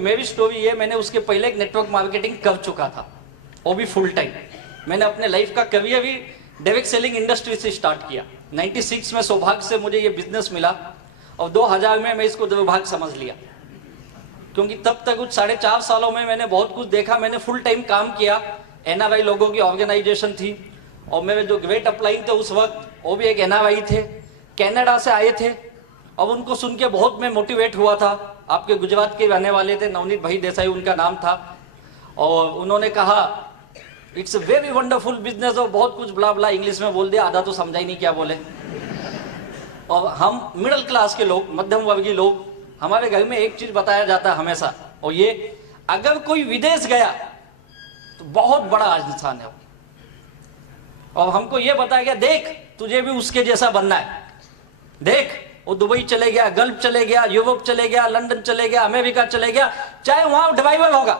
मेरी स्टोरी ये, मैंने उसके पहले एक नेटवर्क मार्केटिंग कर चुका था, वो भी फुल टाइम। मैंने अपने लाइफ का करियर भी डायरेक्ट सेलिंग इंडस्ट्री से स्टार्ट किया। 96 में सौभाग्य से मुझे ये बिजनेस मिला और 2000 में मैं इसको दुर्भाग्य समझ लिया, क्योंकि तब तक कुछ 4.5 सालों में मैंने बहुत कुछ देखा। मैंने फुल टाइम काम किया, NRI लोगों की ऑर्गेनाइजेशन थी और मेरे जो ग्रेट अपलाइन थे उस वक्त वो भी एक NRI थे, कनाडा से आए थे। अब उनको सुन के बहुत मैं मोटिवेट हुआ था। आपके गुजरात के रहने वाले थे, नवनीत भाई देसाई उनका नाम था, और उन्होंने कहा it's a very wonderful business, और बहुत कुछ ब्ला ब्ला इंग्लिश में बोल दिया, आधा तो समझा ही नहीं क्या बोले। और हम मिडिल क्लास के लोग, मध्यम वर्गीय लोग, हमारे घर में एक चीज बताया जाता है हमेशा, और ये अगर कोई विदेश गया तो बहुत बड़ा इंसान है, और हमको ये बताया गया देख तुझे भी उसके जैसा बनना है। देख वो दुबई चले गया, गल्फ चले गया, यूरोप चले गया, लंदन चले गया, अमेरिका चले गया, चाहे वहां ड्राइवर होगा,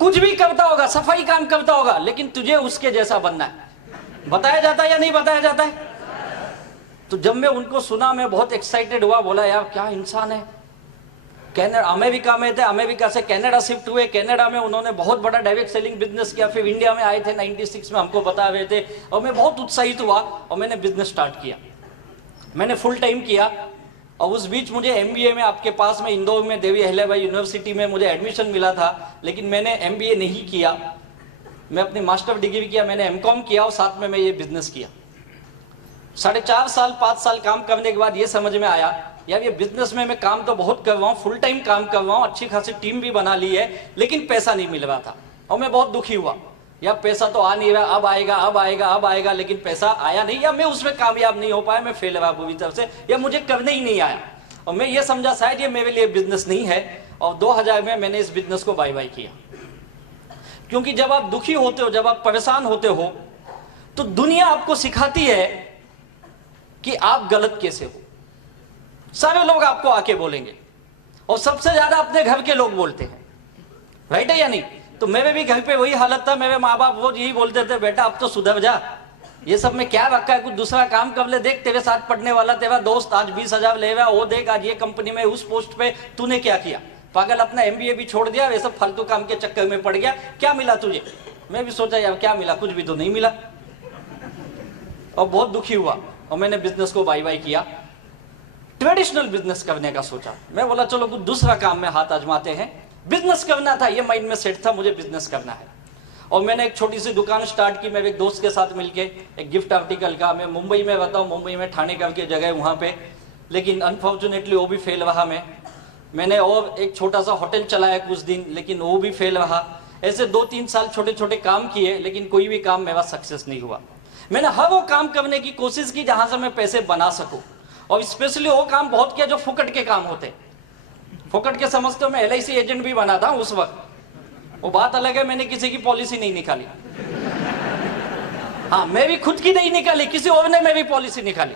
कुछ भी करता होगा, सफाई काम करता होगा, लेकिन तुझे उसके जैसा बनना है। बताया जाता है या नहीं बताया जाता है? तो जब मैं उनको सुना मैं बहुत एक्साइटेड हुआ, बोला यार क्या इंसान है। कनाडा, अमेरिका में थे, अमेरिका से कनाडा शिफ्ट हुए, कनाडा में उन्होंने बहुत बड़ा डायरेक्ट सेलिंग बिजनेस किया, फिर इंडिया में आए थे 96 में, हमको बता रहे थे, और मैं बहुत उत्साहित हुआ और मैंने बिजनेस स्टार्ट किया। मैंने फुल टाइम किया, और उस बीच मुझे MBA में आपके पास में इंदौर में देवी अहिल्याबाई यूनिवर्सिटी में मुझे एडमिशन मिला था, लेकिन मैंने MBA नहीं किया, मैं अपनी मास्टर डिग्री किया, मैंने MCOM किया और साथ में मैं ये बिजनेस किया। 4.5 साल 5 साल काम करने के बाद ये समझ में आया यार ये बिजनेस में मैं काम तो बहुत कर रहा हूँ, फुल टाइम काम कर रहा हूँ, अच्छी खासी टीम भी बना ली है, लेकिन पैसा नहीं मिल रहा था, और मैं बहुत दुखी हुआ। यार पैसा तो आ नहीं रहा, अब आएगा अब आएगा अब आएगा, लेकिन पैसा आया नहीं, या मैं उसमें कामयाब नहीं हो पाया, मैं फेल रहा पूरी तरफ से, या मुझे करने ही नहीं आया। और मैं ये समझा शायद ये मेरे लिए बिजनेस नहीं है, और 2000 में मैंने इस बिजनेस को बाय बाय किया। क्योंकि जब आप दुखी होते हो, जब आप परेशान होते हो, तो दुनिया आपको सिखाती है कि आप गलत कैसे हो। सारे लोग आपको आके बोलेंगे, और सबसे ज्यादा अपने घर के लोग बोलते हैं, राइट है या नहीं? तो मेरे भी घर पे वही हालत था, मेरे माँ बाप रोज यही बोलते थे बेटा अब तो सुधर जा, ये सब में क्या रखा है, कुछ दूसरा काम कर ले, देख तेरे साथ पढ़ने वाला तेरा दोस्त आज 20,000 ले रहा, वो देख आज ये कंपनी में उस पोस्ट पे, तूने क्या किया, पागल अपना MBA भी छोड़ दिया, ये सब फालतू काम के चक्कर में पड़ गया, क्या मिला तुझे? मैं भी सोचा यार क्या मिला, कुछ भी तो नहीं मिला, और बहुत दुखी हुआ, और मैंने बिजनेस को बाय बाय किया। ट्रेडिशनल बिजनेस करने का सोचा, मैं बोला चलो कुछ दूसरा काम में हाथ आजमाते हैं, बिजनेस करना था, ये माइंड में सेट था मुझे बिजनेस करना है। और मैंने एक छोटी सी दुकान स्टार्ट की मेरे एक दोस्त के साथ मिलके, एक गिफ्ट आर्टिकल का। मैं मुंबई में रहता हूँ, मुंबई में ठाणे करके जगह है वहाँ पे, लेकिन अनफॉर्चुनेटली वो भी फेल रहा। मैंने और एक छोटा सा होटल चलाया कुछ दिन, लेकिन वो भी फेल रहा। ऐसे 2-3 साल छोटे छोटे काम किए, लेकिन कोई भी काम मेरा सक्सेस नहीं हुआ। मैंने हर वो काम करने की कोशिश की जहां से मैं पैसे बना सकूं, और स्पेशली वो काम बहुत किया जो फुकट के काम होते। फुकट के समझते हो, मैं LIC एजेंट भी बना था उस वक्त, वो बात अलग है, मैंने किसी की पॉलिसी नहीं निकाली। हाँ मैं भी खुद की नहीं निकाली, किसी और ने मेरी पॉलिसी निकाली।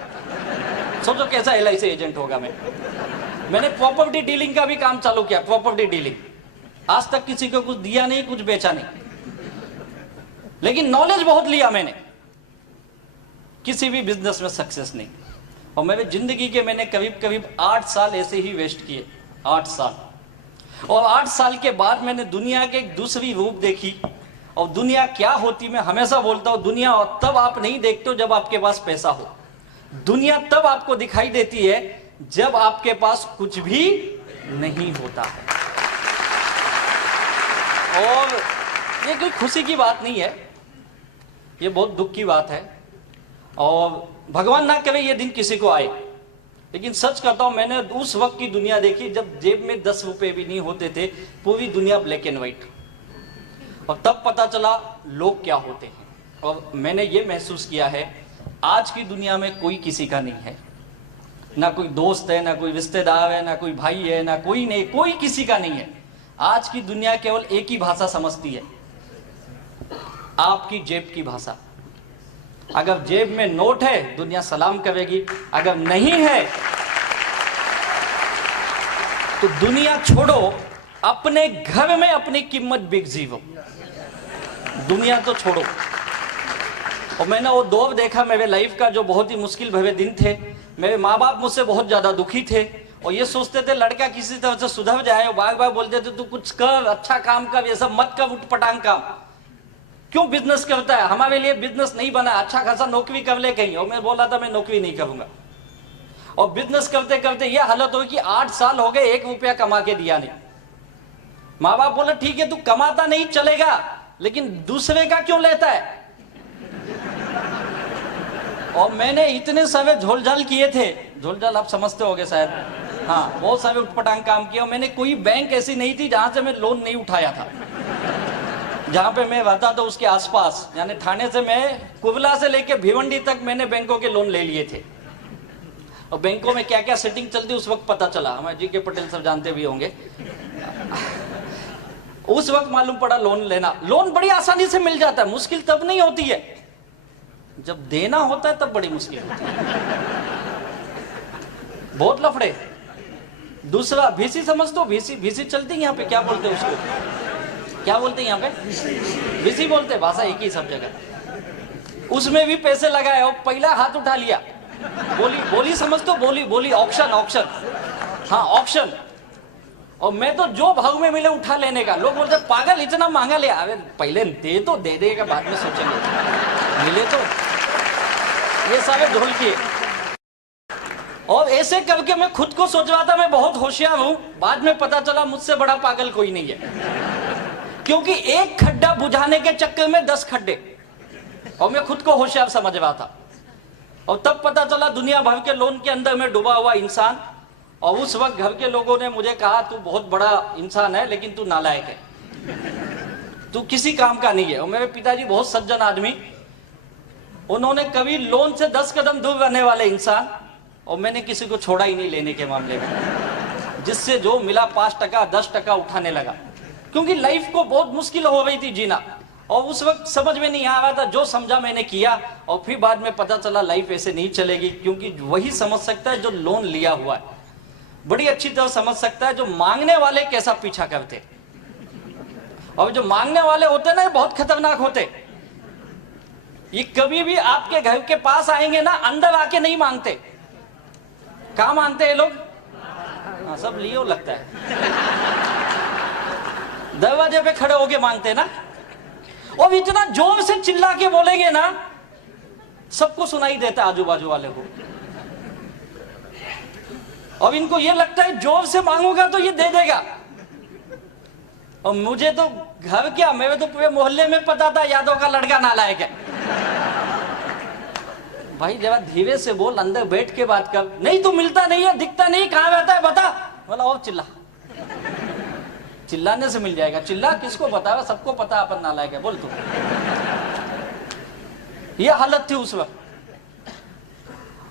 सोचो कैसा LIC एजेंट होगा मैंने प्रॉपर्टी डीलिंग का भी काम चालू किया, प्रॉपर्टी डीलिंग। आज तक किसी को कुछ दिया नहीं, कुछ बेचा नहीं, लेकिन नॉलेज बहुत लिया मैंने, किसी भी बिजनेस में सक्सेस नहीं। और मेरे जिंदगी के मैंने करीब 8 साल ऐसे ही वेस्ट किए, 8 साल। और 8 साल के बाद मैंने दुनिया के एक दूसरी रूप देखी, और दुनिया क्या होती, मैं हमेशा बोलता हूं दुनिया तब आप नहीं देखते हो जब आपके पास पैसा हो, दुनिया तब आपको दिखाई देती है जब आपके पास कुछ भी नहीं होता है। और ये कोई खुशी की बात नहीं है, ये बहुत दुख की बात है, और भगवान ना करे ये दिन किसी को आए। लेकिन सच कहता हूं मैंने उस वक्त की दुनिया देखी जब जेब में 10 रुपए भी नहीं होते थे, पूरी दुनिया ब्लैक एंड व्हाइट, और तब पता चला लोग क्या होते हैं। और मैंने ये महसूस किया है आज की दुनिया में कोई किसी का नहीं है, ना कोई दोस्त है, ना कोई रिश्तेदार है, ना कोई भाई है, ना कोई नहीं, कोई किसी का नहीं है। आज की दुनिया केवल एक ही भाषा समझती है, आपकी जेब की भाषा। अगर जेब में नोट है दुनिया सलाम करेगी, अगर नहीं है तो दुनिया छोड़ो, अपने घर में अपनी कीमत बिक जीवो, दुनिया तो छोड़ो। और मैंने वो दौर देखा मेरे लाइफ का जो बहुत ही मुश्किल भरे दिन थे। मेरे माँ बाप मुझसे बहुत ज्यादा दुखी थे, और ये सोचते थे लड़का किसी तरह से सुधर जाए, बार बार बोलते थे तू कुछ कर, अच्छा काम कर, ये सब मत कर, उठपटांग काम। क्यों बिजनेस करता है? हमारे लिए बिजनेस नहीं बना, अच्छा खासा नौकरी कर ले कहीं। और मैं बोला था मैं नौकरी नहीं करूंगा। और बिजनेस करते करते ये हालत हुई कि 8 साल हो गए, 1 रुपया कमा के दिया नहीं। माँ बाप बोले ठीक है तू कमाता नहीं चलेगा, लेकिन दूसरे का क्यों लेता है? और मैंने इतने सारे झोलझाल किए थे, झोलझाल आप समझते होगे शायद, हाँ, बहुत सारे उठपटांग काम किया। मैंने कोई बैंक ऐसी नहीं थी जहां से मैं लोन नहीं उठाया था। जहां पे मैं रहता था उसके आसपास, यानी थाने से मैं कुबला से लेके भिवंडी तक मैंने बैंकों के लोन ले लिए थे। और बैंकों में क्या क्या सेटिंग चलती उस वक्त पता चला, हमारे जी.के. पटेल सब जानते भी होंगे। उस वक्त मालूम पड़ा लोन लेना, लोन बड़ी आसानी से मिल जाता है, मुश्किल तब नहीं होती है, जब देना होता है तब बड़ी मुश्किल होती है, बहुत लफड़े। दूसरा VC समझ तो, VC चलती है यहाँ पे, क्या बोलते हैं उसको, क्या बोलते हैं यहाँ पे? VC बोलते हैं, भाषा एक ही सब जगह। उसमें भी पैसे लगाए और पहला हाथ उठा लिया, बोली समझ तो, बोली ऑक्शन, हाँ ऑक्शन। और मैं तो जो भाव में मिले उठा लेने का। लोग बोलते पागल इतना महंगा ले, अरे पहले दे तो दे देगा, बाद में सोचेंगे, मिले तो। ये सारे ढोल किए। और ऐसे करके मैं खुद को सोच रहा था मैं बहुत होशियार हूं, बाद में पता चला मुझसे बड़ा पागल कोई नहीं है। क्योंकि एक खड्डा बुझाने के चक्कर में 10 खड्डे, और मैं खुद को होशियार समझ रहा था। और तब पता चला दुनिया भर के लोन के अंदर में डूबा हुआ इंसान। और उस वक्त घर के लोगों ने मुझे कहा तू बहुत बड़ा इंसान है, लेकिन तू नालायक है, तू किसी काम का नहीं है। और मेरे पिताजी बहुत सज्जन आदमी, उन्होंने कभी लोन से 10 कदम दूर रहने वाले इंसान। और मैंने किसी को छोड़ा ही नहीं लेने के मामले में, जिससे जो मिला 5% 10% उठाने लगा। क्योंकि लाइफ को बहुत मुश्किल हो रही थी जीना, और उस वक्त समझ में नहीं आ रहा था, जो समझा मैंने किया। और फिर बाद में पता चला लाइफ ऐसे नहीं चलेगी, क्योंकि वही समझ सकता है जो लोन लिया हुआ है, बड़ी अच्छी तरह समझ सकता है जो मांगने वाले कैसा पीछा करते। और जो मांगने वाले होते ना, बहुत खतरनाक होते। ये कभी भी आपके घर के पास आएंगे ना, अंदर आके नहीं मांगते। कहां मांगते हैं लोग? हाँ, सब लियो लगता है, दरवाजे पे खड़े होके मांगते ना। और इतना जोर से चिल्ला के बोलेंगे ना, सबको सुनाई देता है, आजू बाजू वाले को। अब इनको ये लगता है जोर से मांगूंगा तो ये दे देगा। और मुझे तो घर क्या, मेरे तो पूरे मोहल्ले में पता था यादव का लड़का नालायक है। भाई जरा धीरे से बोल, अंदर बैठ के बात कर। नहीं तू मिलता नहीं है, दिखता नहीं, कहां रहता है बता। बोला और चिल्लाने से मिल जाएगा। चिल्ला किसको बताया, सबको पता अपन नालायक है, बोल तू। ये हालत थी उस वक्त।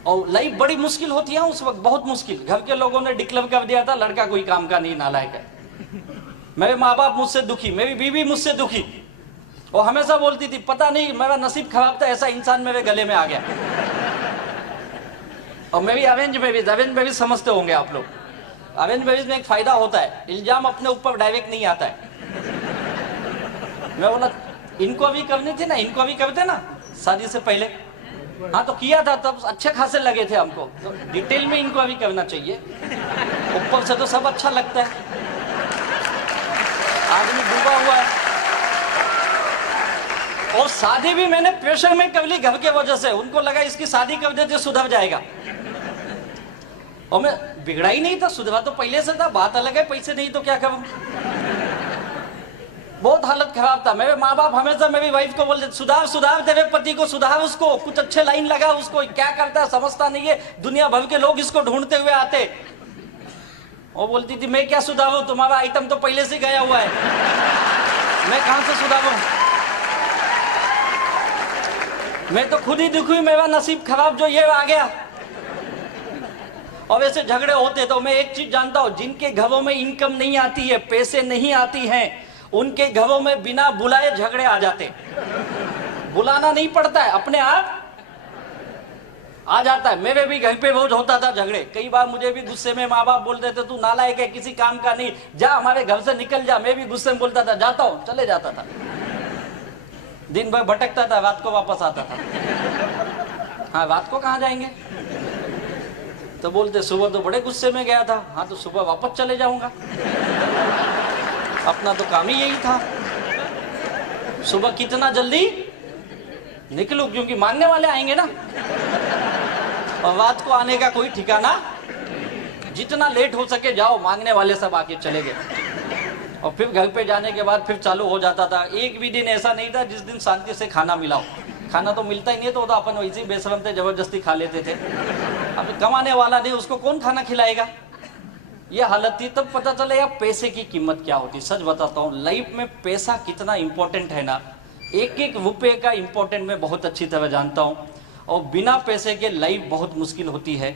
और लाइफ बड़ी मुश्किल होती है उस वक्त, बहुत मुश्किल। घर के लोगों ने डिक्लेयर कर दिया था लड़का कोई काम का नहीं, नालायक है। मेरे माँ बाप मुझसे दुखी, मेरी बीवी मुझसे दुखी। और हमेशा बोलती थी पता नहीं मेरा नसीब खराब था, ऐसा इंसान मेरे गले में आ गया। और मेरी अरेंज मैरिज समझते होंगे आप लोग। अरेंज मैरिज में एक फायदा होता है, इल्जाम अपने ऊपर डायरेक्ट नहीं आता है। मैं बोला इनको भी करनी थी ना, इनको भी करते ना शादी से पहले। हाँ तो किया था, तब अच्छे खासे लगे थे हमको, तो डिटेल में इनको भी करना चाहिए। ऊपर से तो सब अच्छा लगता है, आदमी डूबा हुआ है। और शादी भी मैंने प्रेशर में कर ली घर के वजह से। उनको लगा इसकी शादी कर देते सुधर जाएगा। और मैं बिगड़ा ही नहीं था, सुधरा तो पहले से था, बात अलग है, पैसे नहीं तो क्या करूं। बहुत हालत खराब था। मेरे माँ बाप हमेशा मेरी वाइफ को बोलते सुधार तेरे पति को, सुधार उसको, कुछ अच्छे लाइन लगा उसको, क्या करता है समझता नहीं है, दुनिया भर के लोग इसको ढूंढते हुए आते। वो बोलती थी मैं क्या सुधारूं, तुम्हारा आइटम तो पहले से गया हुआ है, मैं कहां से सुधारूं। मैं तो खुद ही दुखी, मेरा नसीब खराब जो ये आ गया। और वैसे झगड़े होते तो मैं एक चीज जानता हूं, जिनके घरों में इनकम नहीं आती है, पैसे नहीं आती हैं, उनके घरों में बिना बुलाए झगड़े आ जाते। बुलाना नहीं पड़ता है, अपने आप आ जाता है। मेरे भी घर पे रोज होता था झगड़े। कई बार मुझे भी गुस्से में माँ बाप बोलते थे तू नालायक है, किसी काम का नहीं, जा हमारे घर से निकल जा। मैं भी गुस्से में बोलता था जाता हूं, चले जाता था। दिन भर भटकता था, रात को वापस आता था। हाँ रात को कहाँ जाएंगे, तो बोलते सुबह तो बड़े गुस्से में गया था। हाँ तो सुबह वापस चले जाऊंगा, अपना तो काम ही यही था। सुबह कितना जल्दी निकलूं, क्योंकि मांगने वाले आएंगे ना, और रात को आने का कोई ठिकाना। जितना लेट हो सके जाओ, मांगने वाले सब आके चले गए। और फिर घर पे जाने के बाद फिर चालू हो जाता था। एक भी दिन ऐसा नहीं था जिस दिन शांति से खाना मिला हो। खाना तो मिलता ही नहीं, तो अपन वैसे ही बेशरम थे, जबरदस्ती खा लेते थे। अब कमाने वाला नहीं, उसको कौन खाना खिलाएगा। ये हालत थी। तब पता चला यार पैसे की कीमत क्या होती। सच बताता हूँ, लाइफ में पैसा कितना इंपॉर्टेंट है ना, एक एक रुपये का इंपॉर्टेंट मैं बहुत अच्छी तरह जानता हूँ। और बिना पैसे के लाइफ बहुत मुश्किल होती है।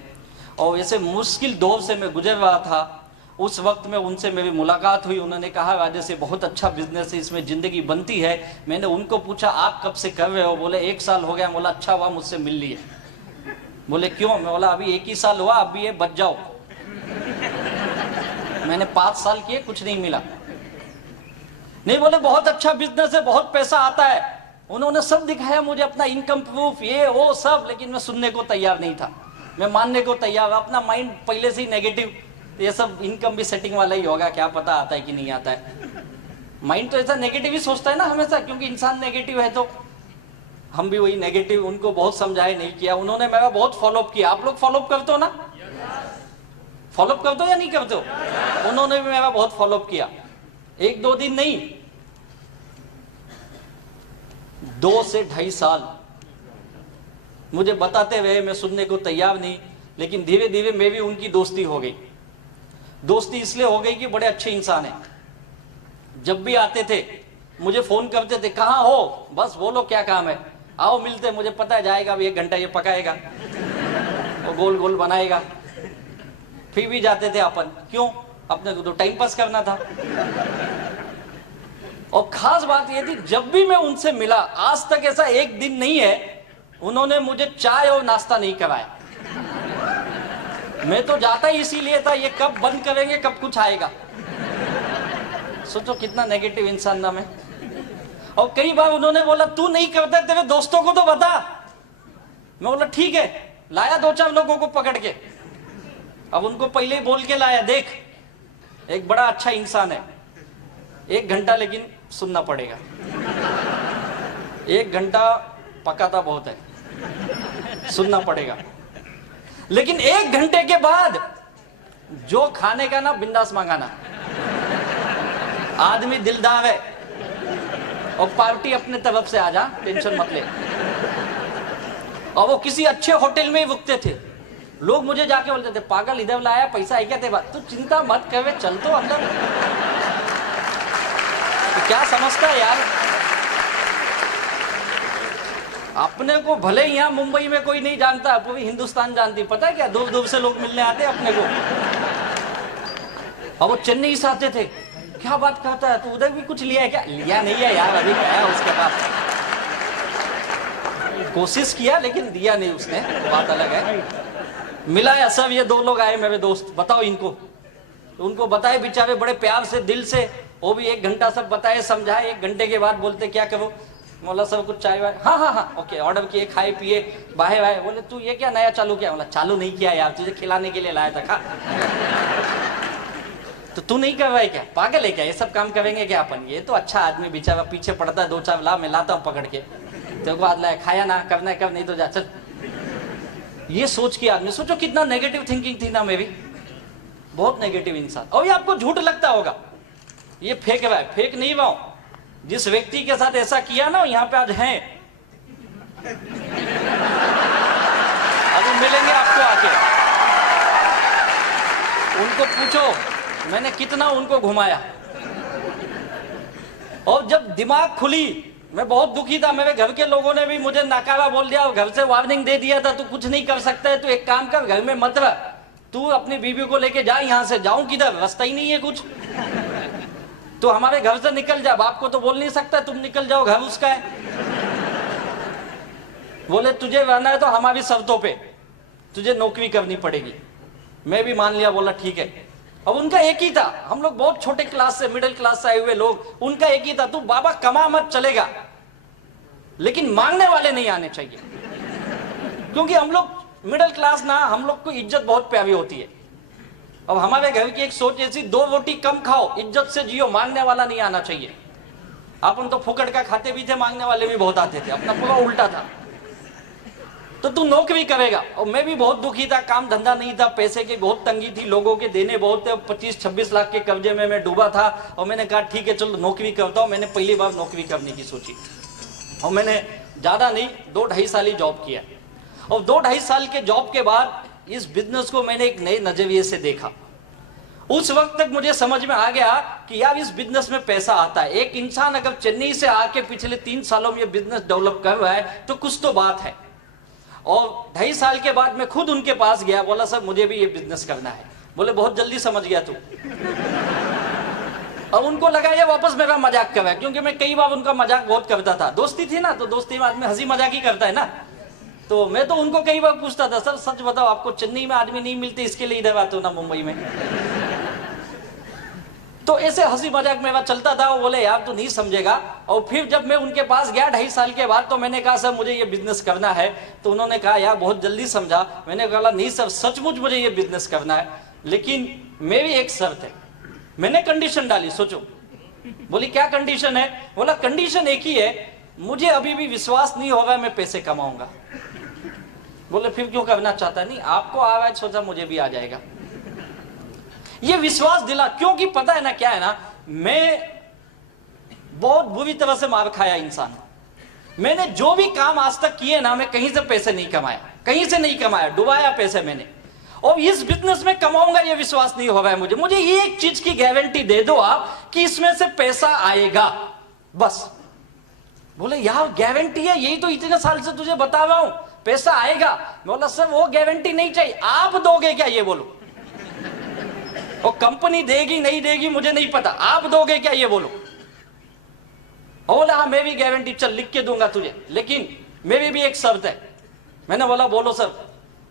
और ऐसे मुश्किल दौर से मैं गुजर रहा था, उस वक्त में उनसे मेरी मुलाकात हुई। उन्होंने कहा राजेश से बहुत अच्छा बिजनेस है, इसमें ज़िंदगी बनती है। मैंने उनको पूछा आप कब से कर रहे हो। बोले 1 साल हो गया। बोला अच्छा हुआ मुझसे मिल लिए। बोले क्यों। मैं बोला अभी 1 ही साल हुआ, अभी ये बच जाओ। मैंने 5 साल किए, कुछ नहीं मिला। नहीं, बोले बहुत अच्छा बिजनेस है, बहुत पैसा आता है। उन्होंने सब दिखाया मुझे, अपना इनकम प्रूफ, ये वो सब, लेकिन मैं सुनने को तैयार नहीं था। मैं मानने को तैयार, अपना माइंड पहले से ही नेगेटिव। ये सब इनकम भी सेटिंग वाला ही होगा, क्या पता आता है कि नहीं आता है। माइंड तो ऐसा नेगेटिव ही सोचता है ना हमेशा, क्योंकि इंसान नेगेटिव है। तो हम भी वही नेगेटिव। उनको बहुत समझाए, नहीं किया। उन्होंने मेरा बहुत फॉलोअप किया। आप लोग फॉलोअप करते हो ना, फॉलोअप करते हो या नहीं करते हो। उन्होंने भी मेरा बहुत फॉलोअप किया। 1-2 दिन नहीं, 2 से 2.5 साल मुझे बताते रहे। मैं सुनने को तैयार नहीं, लेकिन धीरे धीरे मैं भी उनकी दोस्ती हो गई। दोस्ती इसलिए हो गई कि बड़े अच्छे इंसान हैं। जब भी आते थे मुझे फोन करते थे, कहाँ हो, बस बोलो क्या काम है, आओ मिलते। मुझे पता है जाएगा अभी 1 घंटा ये पकाएगा और गोल गोल बनाएगा। फिर भी जाते थे अपन, क्यों, अपने को तो टाइम पास करना था। और खास बात ये थी, जब भी मैं उनसे मिला, आज तक ऐसा एक दिन नहीं है उन्होंने मुझे चाय और नाश्ता नहीं कराया। मैं तो जाता ही इसीलिए था, ये कब बंद करेंगे, कब कुछ आएगा। सोचो कितना नेगेटिव इंसान ना मैं। और कई बार उन्होंने बोला तू नहीं करता, तेरे दोस्तों को तो बता। मैं बोला ठीक है। लाया 2-4 लोगों को पकड़ के। अब उनको पहले ही बोल के लाया, देख एक बड़ा अच्छा इंसान है, 1 घंटा लेकिन सुनना पड़ेगा। 1 घंटा पकाता बहुत है, सुनना पड़ेगा। लेकिन 1 घंटे के बाद जो खाने का ना, बिंदास मंगाना। आदमी दिलदार है, और पार्टी अपने तरफ से आ जा, टेंशन मत ले। और वो किसी अच्छे होटल में ही रुकते थे। लोग मुझे जाके बोलते थे पागल इधर लाया, पैसा है क्या तेरे पास। तू चिंता मत कर, चल तो अंदर। तो क्या समझता है यार, अपने को भले ही यहाँ मुंबई में कोई नहीं जानता, पूरी हिंदुस्तान जानती। पता है क्या, दूर दूर से लोग मिलने आते हैं अपने को। और वो चेन्नई से आते थे, क्या बात करता है तू, उधर भी कुछ लिया है क्या। लिया नहीं है यार, अभी गया उसके पास, कोशिश किया लेकिन दिया नहीं उसने, बात अलग है। मिला है सब, ये 2 लोग आए मेरे दोस्त, बताओ इनको। तो उनको बताए बेचारे बड़े प्यार से, दिल से। वो भी 1 घंटा सब बताए, समझाए। 1 घंटे के बाद बोलते क्या करो। बोला सब कुछ चाय वाय, हाँ हाँ हाँ ओके, ऑर्डर किए, खाए पिए, बाहे वाहे। बोले तू ये क्या नया चालू किया। बोला चालू नहीं किया यार, तुझे खिलाने के लिए लाया था, खा। तो तू नहीं कर रहा है क्या, पागल है क्या, ये सब काम करेंगे क्या अपन। ये तो अच्छा आदमी बेचारा पीछे पड़ता है, 2-4 ला, मैं लाता हूँ पकड़ के, तेरे को आज लाया, खाया ना, करना है कर, नहीं तो जा चल। ये सोच के आदमी, सोचो कितना नेगेटिव थिंकिंग थी ना मेरी, बहुत नेगेटिव इंसान। और ये आपको झूठ लगता होगा, ये फेक रहा है, फेक नहीं रहा हूं। जिस व्यक्ति के साथ ऐसा किया ना, यहाँ पे आज हैं, अभी मिलेंगे आपको आके। उनको पूछो मैंने कितना उनको घुमाया। और जब दिमाग खुली, मैं बहुत दुखी था। मेरे घर के लोगों ने भी मुझे नकारा बोल दिया और घर से वार्निंग दे दिया था, तू कुछ नहीं कर सकता है, तू एक काम कर, घर में मत रह, तू अपनी बीवी को लेके जा यहाँ से। जाऊं किधर, रास्ता ही नहीं है कुछ। तो हमारे घर से निकल जा, बाप को तो बोल नहीं सकता, तुम निकल जाओ, घर उसका है। बोले तुझे रहना है तो हमारी शर्तों पे, तुझे नौकरी करनी पड़ेगी। मैं भी मान लिया, बोला ठीक है। अब उनका एक ही था, हम लोग बहुत छोटे क्लास से, मिडिल क्लास से आए हुए लोग, उनका एक ही था, तू बाबा कमा मत चलेगा, लेकिन मांगने वाले नहीं आने चाहिए। क्योंकि हम लोग मिडिल क्लास ना, हम लोग को इज्जत बहुत प्यारी होती है। अब हमारे घर की एक सोच ऐसी, 2 रोटी कम खाओ, इज्जत से जियो, मांगने वाला नहीं आना चाहिए। अपन तो फुकट का खाते भी थे, मांगने वाले भी बहुत आते थे, अपना पूरा उल्टा था। तो तू नौकरी करेगा। और मैं भी बहुत दुखी था, काम धंधा नहीं था, पैसे की बहुत तंगी थी, लोगों के देने बहुत थे, 25-26 लाख के कर्जे में मैं डूबा था। और मैंने कहा ठीक है चलो नौकरी करता हूँ। मैंने पहली बार नौकरी करने की सोची और मैंने ज्यादा नहीं 2-2.5 साल ही जॉब किया। और 2-2.5 साल के जॉब के बाद इस बिजनेस को मैंने एक नए नजरिए से देखा। उस वक्त तक मुझे समझ में आ गया कि यार इस बिजनेस में पैसा आता है। एक इंसान अगर चेन्नई से आके पिछले 3 सालों में ये बिजनेस डेवलप कर रहा है तो कुछ तो बात है। और 2.5 साल के बाद मैं खुद उनके पास गया, बोला सर मुझे भी ये बिजनेस करना है। बोले बहुत जल्दी समझ गया तू। और उनको लगा ये वापस मेरा मजाक कर रहा है, क्योंकि मैं कई बार उनका मजाक बहुत करता था। दोस्ती थी ना, तो दोस्ती में आदमी हंसी मजाक ही करता है ना। तो मैं तो उनको कई बार पूछता था, सर सच बताओ आपको चेन्नई में आदमी नहीं मिलते, इसके लिए इधर आते हो ना मुंबई में। तो ऐसे हंसी मजाक मेरा चलता था। वो बोले यार तू नहीं समझेगा। और फिर जब मैं उनके पास गया 2.5 साल के बाद, तो मैंने कहा सर मुझे ये बिजनेस करना है। तो उन्होंने कहा यार बहुत जल्दी समझा। मैंने कहा नहीं सर सचमुच मुझे ये बिजनेस करना है, लेकिन मेरी एक शर्त है। मैंने कंडीशन डाली, सोचो। बोली क्या कंडीशन है? बोला कंडीशन एक ही है, मुझे अभी भी विश्वास नहीं होगा मैं पैसे कमाऊंगा। बोले फिर क्यों करना चाहता? नहीं आपको आ रहा है, सोचा मुझे भी आ जाएगा। ये विश्वास दिला, क्योंकि पता है ना क्या है ना, मैं बहुत बुरी तरह से मार खाया इंसान। मैंने जो भी काम आज तक किए ना, मैं कहीं से पैसे नहीं कमाया, कहीं से नहीं कमाया, डुबाया पैसे मैंने। और इस बिजनेस में कमाऊंगा ये विश्वास नहीं हो रहा है मुझे। मुझे ये एक चीज की गारंटी दे दो आप कि इसमें से पैसा आएगा, बस। बोले यार गारंटी है, यही तो इतने साल से तुझे बता रहा हूं पैसा आएगा। बोला सर वो गारंटी नहीं चाहिए, आप दोगे क्या ये बोलो। और कंपनी देगी नहीं देगी मुझे नहीं पता, आप दोगे क्या ये बोलो। बोला हाँ मैं भी गारंटी चल लिख के दूंगा तुझे, लेकिन मेरी भी एक शर्त है। मैंने बोला बोलो सर।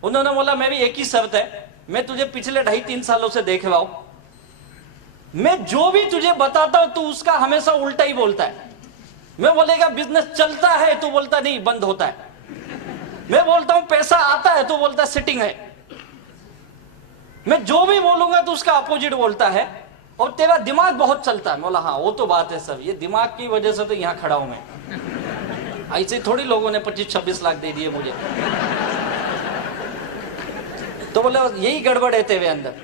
उन्होंने बोला मैं भी एक ही शर्त है, मैं तुझे पिछले 2.5-3 सालों से देख रहा हूं, मैं जो भी तुझे बताता हूं तू उसका हमेशा उल्टा ही बोलता है। मैं बोलेगा बिजनेस चलता है तो बोलता नहीं बंद होता है। मैं बोलता हूं पैसा आता है तो बोलता सिटिंग है। मैं जो भी बोलूंगा तो उसका अपोजिट बोलता है। और तेरा दिमाग बहुत चलता है। बोला हाँ वो तो बात है सर, ये दिमाग की वजह से तो यहां खड़ा हूं मैं। ऐसे थोड़ी लोगों ने 25-26 लाख दे दिए मुझे। तो बोले यही गड़बड़ है तेरे अंदर,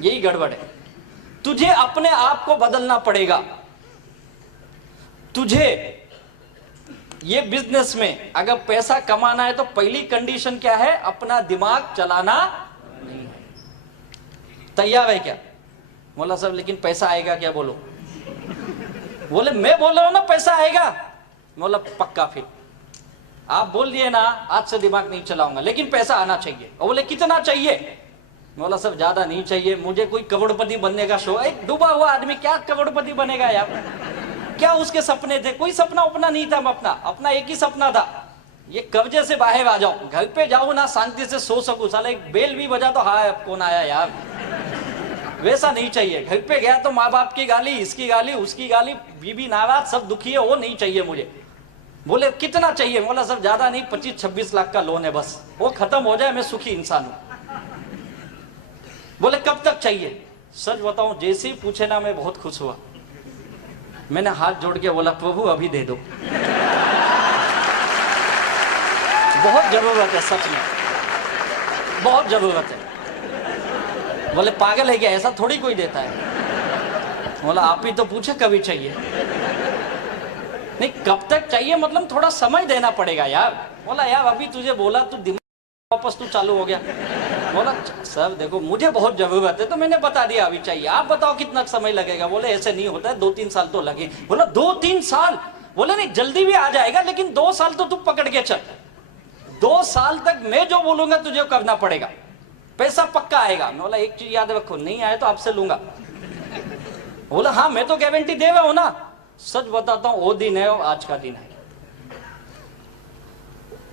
यही गड़बड़ है। तुझे अपने आप को बदलना पड़ेगा। तुझे ये बिजनेस में अगर पैसा कमाना है तो पहली कंडीशन क्या है? अपना दिमाग चलाना नहीं है। तैयार है क्या? बोला सर लेकिन पैसा आएगा क्या? बोलो। बोले मैं बोल रहा हूं ना पैसा आएगा। बोला पक्का, फिर आप बोल दिए ना आज से दिमाग नहीं चलाऊंगा, लेकिन पैसा आना चाहिए। और बोले कितना चाहिए? बोला सर ज्यादा नहीं चाहिए, मुझे कोई करोड़पति बनने का शौक। एक डूबा हुआ आदमी क्या करोड़पति बनेगा यार? क्या उसके सपने थे? कोई सपना अपना नहीं था। अपना एक ही सपना था, ये कर्जे से बाहर आ जाओ, घर पे जाओ ना शांति से सो सकूं। साला एक बेल भी बजा तो हाँ कौन आया यार, वैसा नहीं चाहिए। घर पे गया तो माँ बाप की गाली, इसकी गाली, उसकी गाली, बीबी नाराज, सब दुखी है, वो नहीं चाहिए मुझे। बोले कितना चाहिए? बोला सब ज्यादा नहीं, 25-26 लाख का लोन है, बस वो खत्म हो जाए मैं सुखी इंसान हूं। बोले कब तक चाहिए? सच बताऊं जैसे ही पूछे ना मैं बहुत खुश हुआ। मैंने हाथ जोड़ के बोला प्रभु अभी दे दो, बहुत जरूरत है, सच में बहुत जरूरत है। बोले पागल है क्या, ऐसा थोड़ी कोई देता है। बोला आप ही तो पूछे कभी चाहिए। नहीं कब तक चाहिए मतलब थोड़ा समय देना पड़ेगा यार। बोला यार अभी तुझे बोला तू दिमाग वापस तू चालू हो गया। बोला सर देखो मुझे बहुत जरूरत है तो मैंने बता दिया अभी चाहिए, आप बताओ कितना समय लगेगा। बोले ऐसे नहीं होता है, 2-3 साल तो लगे। बोला 2-3 साल? बोले नहीं जल्दी भी आ जाएगा, लेकिन 2 साल तो तू पकड़ के चल। 2 साल तक मैं जो बोलूंगा तुझे करना पड़ेगा, पैसा पक्का आएगा। बोला एक चीज याद रखो, नहीं आए तो आपसे लूंगा। बोला हाँ मैं तो गारंटी दे रहा हूं ना। सच बताता हूं वो दिन है और आज का दिन है।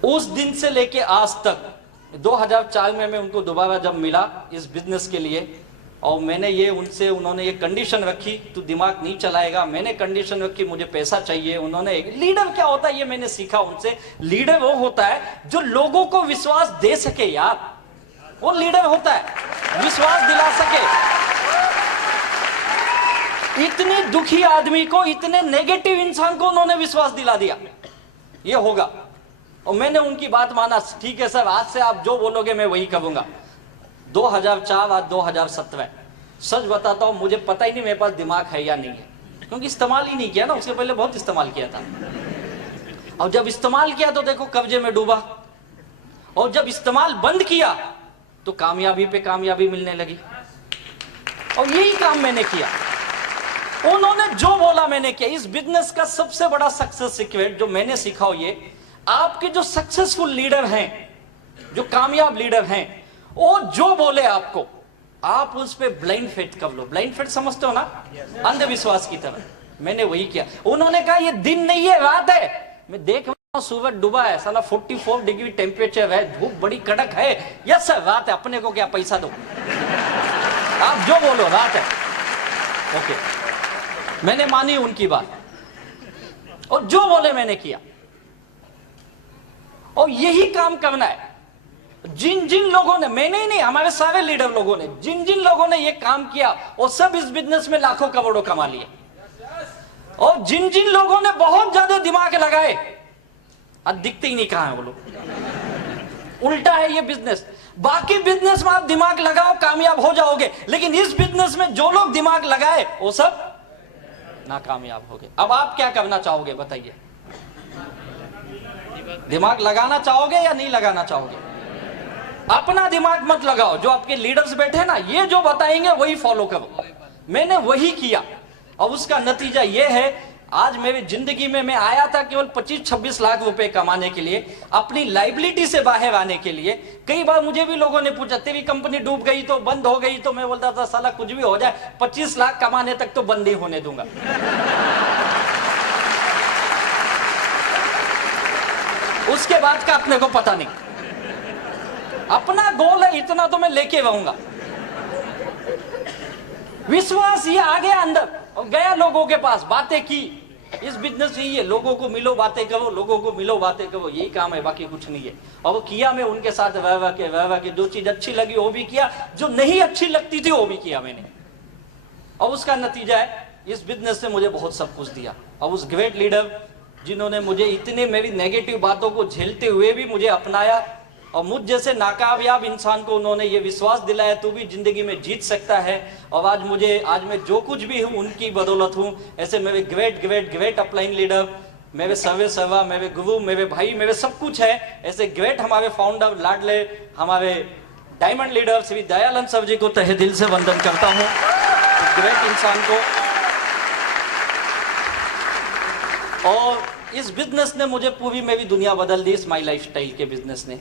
उस दिन से लेके आज तक 2004 में मैं उनको दोबारा जब मिला इस बिजनेस के लिए, और मैंने ये उनसे, उन्होंने ये कंडीशन रखी, तू दिमाग नहीं चलाएगा। मैंने कंडीशन रखी, मुझे पैसा चाहिए। उन्होंने, लीडर क्या होता है ये मैंने सीखा उनसे। लीडर वो होता है जो लोगों को विश्वास दे सके यार, वो लीडर होता है, विश्वास दिला सके। इतने दुखी आदमी को, इतने नेगेटिव इंसान को उन्होंने विश्वास दिला दिया ये होगा। और मैंने उनकी बात माना, ठीक है सर, आज से आप जो बोलोगे मैं वही करूंगा। 2004 आज 2017, सच बताता हूं मुझे पता ही नहीं मेरे पास दिमाग है या नहीं है, क्योंकि इस्तेमाल ही नहीं किया ना। उससे पहले बहुत इस्तेमाल किया था, और जब इस्तेमाल किया तो देखो कब्जे में डूबा, और जब इस्तेमाल बंद किया तो कामयाबी पे कामयाबी मिलने लगी। और यही काम मैंने किया, उन्होंने जो बोला मैंने किया। इस बिजनेस का सबसे बड़ा सक्सेस सीक्रेट जो मैंने सीखा हो, ये आपके जो सक्सेसफुल लीडर हैं, जो कामयाब लीडर हैं, वो जो बोले आपको, आप उस पे ब्लाइंड फेथ कर लो। ब्लाइंड फेथ समझते हो ना, अंधविश्वास की तरह। मैंने वही किया। उन्होंने कहा ये दिन नहीं है, रात है। मैं देख रहा हूं सूरज डूबा है, साला 44 डिग्री टेम्परेचर है, धूप बड़ी कड़क है। यस सर, रात है, अपने को क्या पैसा दो, आप जो बोलो, रात है। ओके, मैंने मानी उनकी बात, और जो बोले मैंने किया। और यही काम करना है। जिन जिन लोगों ने, मैंने ही नहीं, हमारे सारे लीडर लोगों ने, जिन जिन लोगों ने ये काम किया, वो सब इस बिजनेस में लाखों करोड़ों कमा लिए। और जिन जिन लोगों ने बहुत ज्यादा दिमाग लगाए, आज दिखते ही नहीं कहां है वो लोग। उल्टा है ये बिजनेस। बाकी बिजनेस में आप दिमाग लगाओ कामयाब हो जाओगे, लेकिन इस बिजनेस में जो लोग दिमाग लगाए वो सब नाकामयाब हो गए। अब आप क्या करना चाहोगे बताइए? दिमाग लगाना चाहोगे या नहीं लगाना चाहोगे? अपना दिमाग मत लगाओ, जो आपके लीडर्स बैठे ना, ये जो बताएंगे वही फॉलो करो। मैंने वही किया, और उसका नतीजा ये है, आज मेरी जिंदगी में मैं आया था केवल 25-26 लाख रुपए कमाने के लिए, अपनी लाइबिलिटी से बाहर आने के लिए। कई बार मुझे भी लोगों ने पूछा तेरी कंपनी डूब गई तो, बंद हो गई तो, मैं बोलता था साला कुछ भी हो जाए, 25 लाख कमाने तक तो बंद नहीं होने दूंगा। उसके बाद का अपने को पता नहीं। अपना गोल है, इतना तो मैं लेके रहूंगा। विश्वास ये आ गया अंदर, और गया लोगों के पास, बातें की। इस बिजनेस यही है, लोगों को मिलो बातें करो, लोगों को मिलो बातें करो, यही काम है, बाकी कुछ नहीं है। और वो किया मैं उनके साथ, वह के जो चीज अच्छी लगी वो भी किया, जो नहीं अच्छी लगती थी वो भी किया मैंने। और उसका नतीजा है, इस बिजनेस ने मुझे बहुत सब कुछ दिया। और उस ग्रेट लीडर जिन्होंने मुझे इतने मेरी नेगेटिव बातों को झेलते हुए भी मुझे अपनाया, और मुझ जैसे नाकामयाब इंसान को उन्होंने ये विश्वास दिलाया तू भी जिंदगी में जीत सकता है। और आज मैं जो कुछ भी हूँ उनकी बदौलत हूँ। ऐसे मेरे ग्रेट अपलाइन लीडर, मेरे सर्वा, मेरे गुरु, मेरे भाई, मेरे सब कुछ है। ऐसे ग्रेट हमारे फाउंडर, लाडले हमारे diamond leader Shri Dayanand sir ji को तहे दिल से वंदन करता हूँ। ग्रेट इंसान को। और इस बिजनेस ने मुझे पूरी मेरी दुनिया बदल दी, इस माई लाइफ स्टाइल के बिजनेस ने।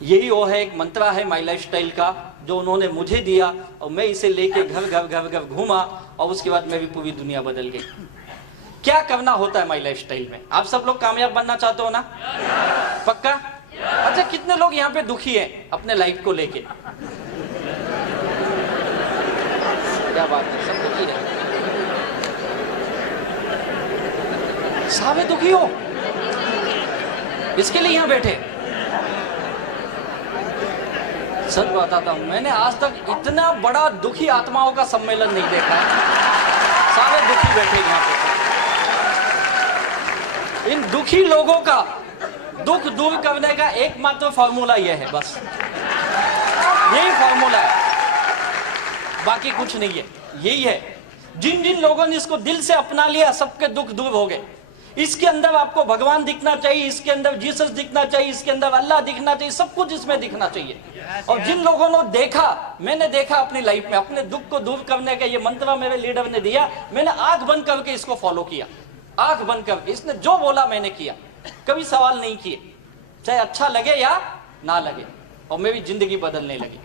यही वो है, एक मंत्रा है माई लाइफ स्टाइल का, जो उन्होंने मुझे दिया, और मैं इसे लेके घर घूमा, और उसके बाद मेरी पूरी दुनिया बदल गई। क्या करना होता है माई लाइफ स्टाइल में? आप सब लोग कामयाब बनना चाहते हो ना? पक्का? अच्छा, कितने लोग यहाँ पे दुखी हैं अपने लाइफ को लेके? क्या बात है, सब दुखी है? सारे दुखी हो, इसके लिए यहाँ बैठे। सच बताता हूं, मैंने आज तक इतना बड़ा दुखी आत्माओं का सम्मेलन नहीं देखा। सारे दुखी बैठे यहाँ पे। इन दुखी लोगों का दुख दूर करने का एकमात्र फॉर्मूला यह है, बस यही फॉर्मूला है, बाकी कुछ नहीं है। यही है, जिन जिन लोगों ने इसको दिल से अपना लिया, सबके दुख दूर हो गए। इसके अंदर आपको भगवान दिखना चाहिए, इसके अंदर जीसस दिखना चाहिए, इसके अंदर अल्लाह दिखना चाहिए, सब कुछ इसमें दिखना चाहिए। और जिन लोगों ने देखा, मैंने देखा अपनी लाइफ में, अपने दुख को दूर करने का ये मंत्र मेरे लीडर ने दिया, मैंने आंख बंद करके इसको फॉलो किया। आंख बंद करके इसने जो बोला मैंने किया, कभी सवाल नहीं किए, चाहे अच्छा लगे या ना लगे, और मेरी जिंदगी बदलने लगी।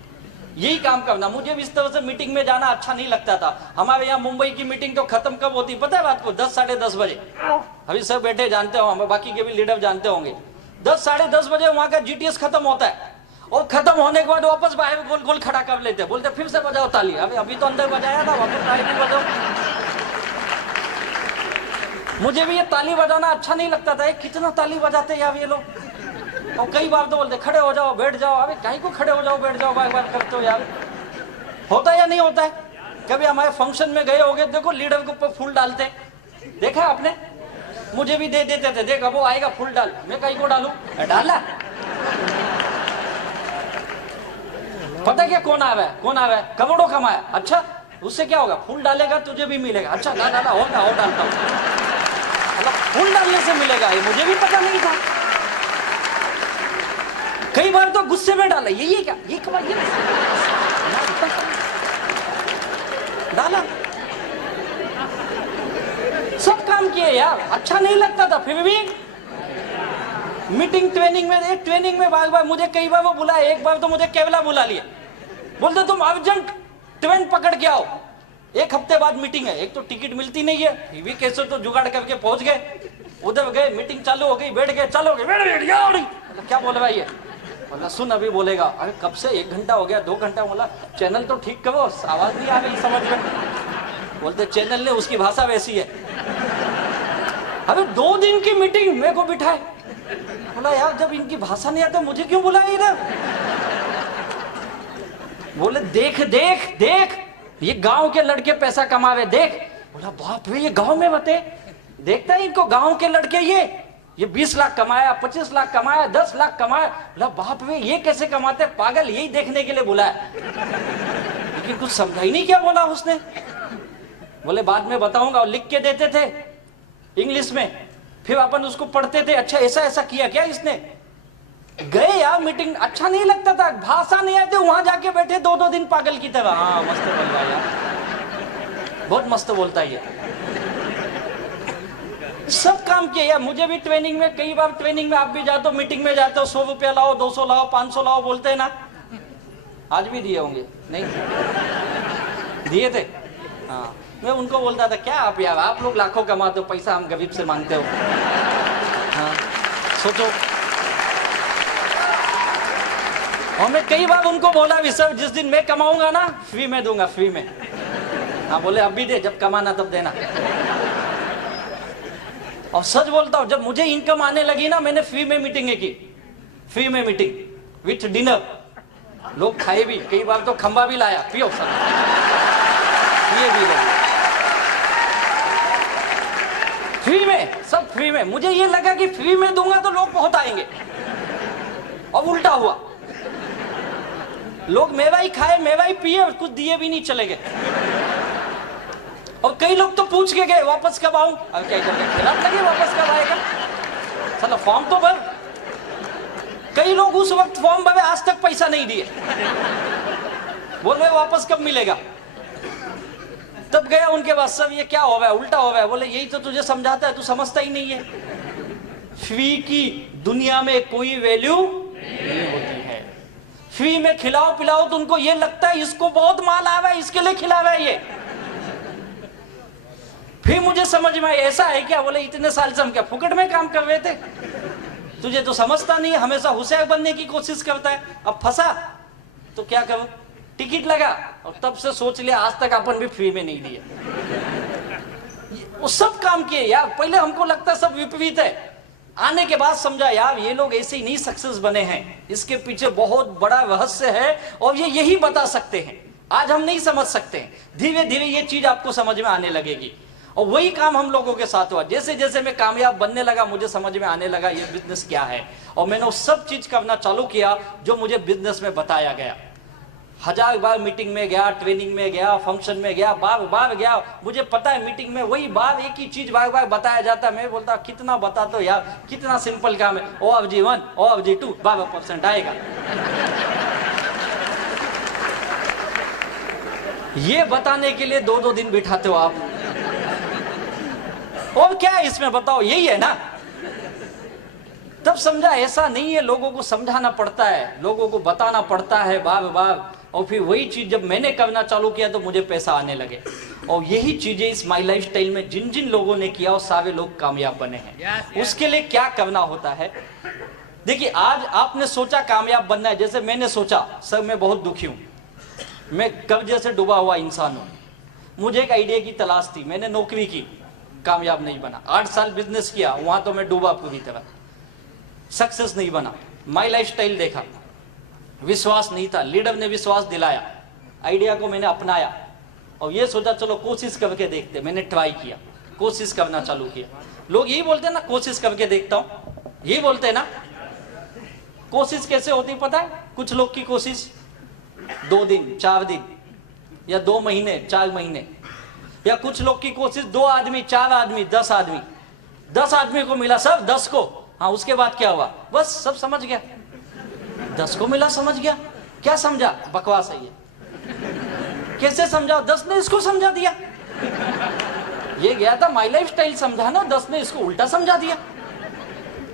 यही काम करना। मुझे भी इस तरह से मीटिंग में जाना अच्छा नहीं लगता था। हमारे यहाँ मुंबई की मीटिंग तो खत्म कब होती पता है रात को? 10 साढ़े 10 बजे। अभी सब बैठे जानते हो, हम बाकी के भी लीडर जानते होंगे। 10 साढ़े 10 बजे वहां का जीटीएस खत्म होता है, और खत्म होने के बाद वापस बाहर गोल गोल खड़ा कर लेते, बोलते फिर से बजाओ ताली। अभी तो अंदर बजाया था, वापस ताली भी बजाओ। मुझे भी ये ताली बजाना अच्छा नहीं लगता था, कितना ताली बजाते यार ये लोग। और कई बार तो बोलते खड़े हो जाओ बैठ जाओ। अबे काहे को खड़े हो जाओ बैठ जाओ बार बार करते हो यार, होता है या नहीं होता है? कभी हमारे फंक्शन में गए होगे, देखो लीडर के ऊपर फूल डालते, देखा आपने? मुझे भी दे देते थे, देख अब वो आएगा फूल डाल, मैं कहीं को डालू, डाला। पता क्या कौन आया है, कौन आया है? करोड़ों कमाया, अच्छा उससे क्या होगा? फूल डालेगा तुझे भी मिलेगा। अच्छा डाला होगा, और डालता हूँ, मतलब फूल डालने से मिलेगा, ये मुझे भी पता नहीं था। कई बार तो गुस्से में डाला, ये क्या, ये कमा, ये डाला, सब काम किए यार, अच्छा नहीं लगता था। फिर भी मीटिंग ट्रेनिंग में, एक ट्रेनिंग में बार मुझे कई बार वो बुलाया, एक बार तो मुझे केवला बुला लिया, बोलते तुम अर्जेंट ट्रेन पकड़ के आओ, एक हफ्ते बाद मीटिंग है। एक तो टिकट मिलती नहीं है, फिर भी कैसे तो जुगाड़ करके पहुंच गए, उधर गए, मीटिंग चालू हो गई, बैठ गए, चालू हो गई, क्या बोल रहा है ये? बोला सुन अभी बोलेगा। अरे कब से 1 घंटा हो गया, 2 घंटा, बोला चैनल तो ठीक करो, आवाज नहीं आ रही समझ में। बोलते चैनल ने, उसकी भाषा वैसी है। अरे 2 दिन की मीटिंग मेरे को बिठाए, बोला यार जब इनकी भाषा नहीं आता मुझे क्यों बुलाया इधर? बोले देख देख देख, ये गांव के लड़के पैसा कमा रहे, देख। बोला बाप रे, ये गांव में बते, देखता है इनको गांव के लड़के, ये 20 लाख कमाया, 25 लाख कमाया, 10 लाख कमाया। बोला बाप रे, ये कैसे कमाते, पागल, यही देखने के लिए बुलाया। लेकिन कुछ समझा ही नहीं क्या बोला उसने। बोले बाद में बताऊंगा, और लिख के देते थे इंग्लिश में, फिर अपन उसको पढ़ते थे, अच्छा ऐसा ऐसा किया क्या इसने। गए यार मीटिंग, अच्छा नहीं लगता था, भाषा नहीं आते, वहां जाके बैठे 2-2 दिन पागल की तरह। हाँ मस्त बोल रहा यार, बहुत मस्त बोलता है ये, सब काम किया यार। मुझे भी ट्रेनिंग में, कई बार ट्रेनिंग में आप भी जाते हो, मीटिंग में जाते हो, 100 रुपया लाओ, 200 लाओ, 500 लाओ बोलते हैं ना। आज भी दिए होंगे, नहीं दिए थे? हाँ, मैं उनको बोलता था क्या आप यार, आप लोग लाखों कमाते हो, पैसा हम गरीब से मांगते हो। हाँ सोचो। और मैं कई बार उनको बोला भी, सर जिस दिन मैं कमाऊंगा ना फ्री में दूंगा, फ्री में। हाँ बोले अब भी दे, जब कमाना तब देना। और सच बोलता हूं, जब मुझे इनकम आने लगी ना, मैंने फ्री में मीटिंगें की, फ्री में मीटिंग विथ डिनर, लोग खाए भी, कई बार तो खंबा भी लाया, पियो सब, ये भी लोग फ्री में, सब फ्री में। मुझे ये लगा कि फ्री में दूंगा तो लोग बहुत आएंगे, और उल्टा हुआ, लोग मेवा ही खाए, मेवा ही पिए, और कुछ दिए भी नहीं, चले गए। और कई लोग तो पूछ के गए वापस कब आऊं। अब क्या खिलाफ लगे, वापस कब आएगा, चलो फॉर्म तो भर। कई लोग उस वक्त फॉर्म भरे, आज तक पैसा नहीं दिए, बोल रहे वापस कब मिलेगा। तब गया उनके पास, सब ये क्या हो रहा है, उल्टा हो रहा है। बोले यही तो तुझे समझाता है, तू समझता ही नहीं है, फ्री की दुनिया में कोई वैल्यू नहीं होती है। फ्री में खिलाओ पिलाओ तो उनको ये लगता है इसको बहुत माल आ रहा है, इसके लिए खिला रहा है ये। फिर मुझे समझ में आया ऐसा है क्या। बोले इतने साल से हम क्या फुकट में काम कर रहे थे, तुझे तो समझता नहीं, हमेशा होशियार बनने की कोशिश करता है। अब फंसा तो क्या करूं, टिकट लगा, और तब से सोच लिया आज तक अपन भी फ्री में नहीं दिए। वो सब काम किए यार, पहले हमको लगता सब विपरीत है, आने के बाद समझा यार ये लोग ऐसे ही नहीं सक्सेस बने हैं, इसके पीछे बहुत बड़ा रहस्य है, और ये यही बता सकते हैं। आज हम नहीं समझ सकते हैं, धीरे धीरे ये चीज आपको समझ में आने लगेगी। और वही काम हम लोगों के साथ हुआ, जैसे जैसे मैं कामयाब बनने लगा, मुझे समझ में आने लगा ये बिजनेस क्या है, और मैंने वो सब चीज करना चालू किया जो मुझे बिजनेस में बताया गया। 1000 बार मीटिंग में गया, ट्रेनिंग में गया, फंक्शन में गया, बार बार गया, मुझे पता है मीटिंग में वही बार एक ही चीज बार बार बताया जाता। मैं बोलता कितना बता दो यार, कितना सिंपल काम है, OFG1 OFG2 12% आएगा। ये बताने के लिए 2-2 दिन बिठाते हो आप, और क्या है इसमें बताओ, यही है ना। तब समझा ऐसा नहीं है, लोगों को समझाना पड़ता है, लोगों को बताना पड़ता है बार बार। और फिर वही चीज जब मैंने करना चालू किया तो मुझे पैसा आने लगे। और यही चीजें इस माई लाइफ स्टाइल में जिन जिन लोगों ने किया, वो सारे लोग कामयाब बने हैं। उसके लिए क्या करना होता है, देखिए आज आपने सोचा कामयाब बनना है, जैसे मैंने सोचा, सर मैं बहुत दुखी हूं, मैं कर्जे से डूबा हुआ इंसान हूं, मुझे एक आइडिया की तलाश थी, मैंने नौकरी की, कामयाब नहीं बना, 8 साल बिजनेस किया, वहां तो मैं डूबा पूरी तरह, सक्सेस नहीं बना, माई लाइफस्टाइल देखा, विश्वास नहीं था, लीडर ने विश्वास दिलाया, आइडिया को मैंने अपनाया और ये सोचा चलो कोशिश करके देखते, मैंने ट्राई किया, कोशिश करना चालू किया। लोग यही बोलते हैं ना, कोशिश करके देखता हूं, यही बोलते हैं ना। कोशिश कैसे होती पता है? कुछ लोग की कोशिश 2 दिन 4 दिन या 2 महीने 4 महीने, या कुछ लोग की कोशिश 2 आदमी 4 आदमी 10 आदमी, 10 आदमी को मिला सब 10 को, हाँ उसके बाद क्या हुआ, बस सब समझ गया, 10 को मिला समझ गया, क्या समझा, बकवास है ये, कैसे समझा, 10 ने इसको समझा दिया, ये गया था माई लाइफ स्टाइल समझा ना, 10 ने इसको उल्टा समझा दिया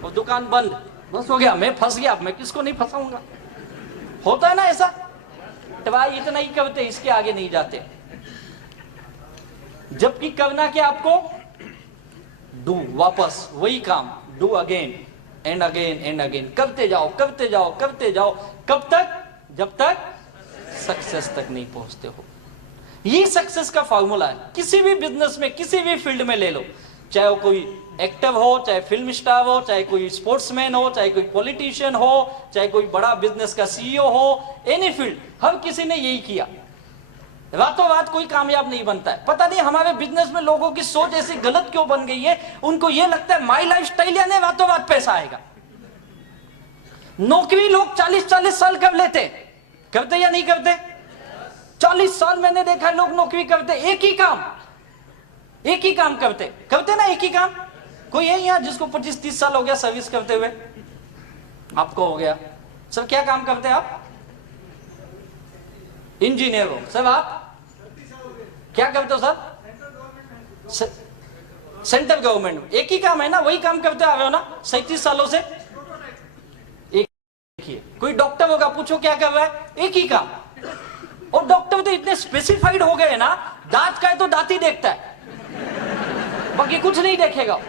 और दुकान बंद, बस हो गया, मैं फंस गया, मैं किसको नहीं फंसाऊंगा। होता है ना ऐसा, ट्राई इतना ही करते, इसके आगे नहीं जाते, जबकि करना क्या आपको, डू, वापस वही काम, do again and again and again, करते जाओ करते जाओ करते जाओ, कब तक, जब तक सक्सेस तक नहीं पहुंचते हो। ये सक्सेस का फॉर्मूला है, किसी भी बिजनेस में किसी भी फील्ड में ले लो, चाहे वो कोई एक्टर हो, चाहे फिल्म स्टार हो, चाहे कोई स्पोर्ट्समैन हो, चाहे कोई पॉलिटिशियन हो, चाहे कोई बड़ा बिजनेस का सीईओ हो, एनी फील्ड, हर किसी ने यही किया, रातों रात कोई कामयाब नहीं बनता है। पता नहीं हमारे बिजनेस में लोगों की सोच ऐसी गलत क्यों बन गई है, उनको ये लगता है माई लाइफ स्टाइल यानी रातों रात पैसा आएगा। नौकरी लोग 40-40 साल कर लेते, करते या नहीं करते, 40 साल मैंने देखा लोग नौकरी करते, एक ही काम करते ना, एक ही काम। कोई है यहाँ जिसको 25-30 साल हो गया सर्विस करते हुए, आपको हो गया, सर क्या काम करते हैं आप, इंजीनियर हो सर, आप क्या करते हो सर, सेंट्रल गवर्नमेंट, एक ही काम है ना, वही काम करते आ रहे हो ना 37 सालों से। एक कोई डॉक्टर होगा, पूछो क्या कर रहा है, एक ही काम, और डॉक्टर तो इतने स्पेसिफाइड हो गए ना, दांत का है तो दांत ही देखता है, बाकी कुछ नहीं देखेगा,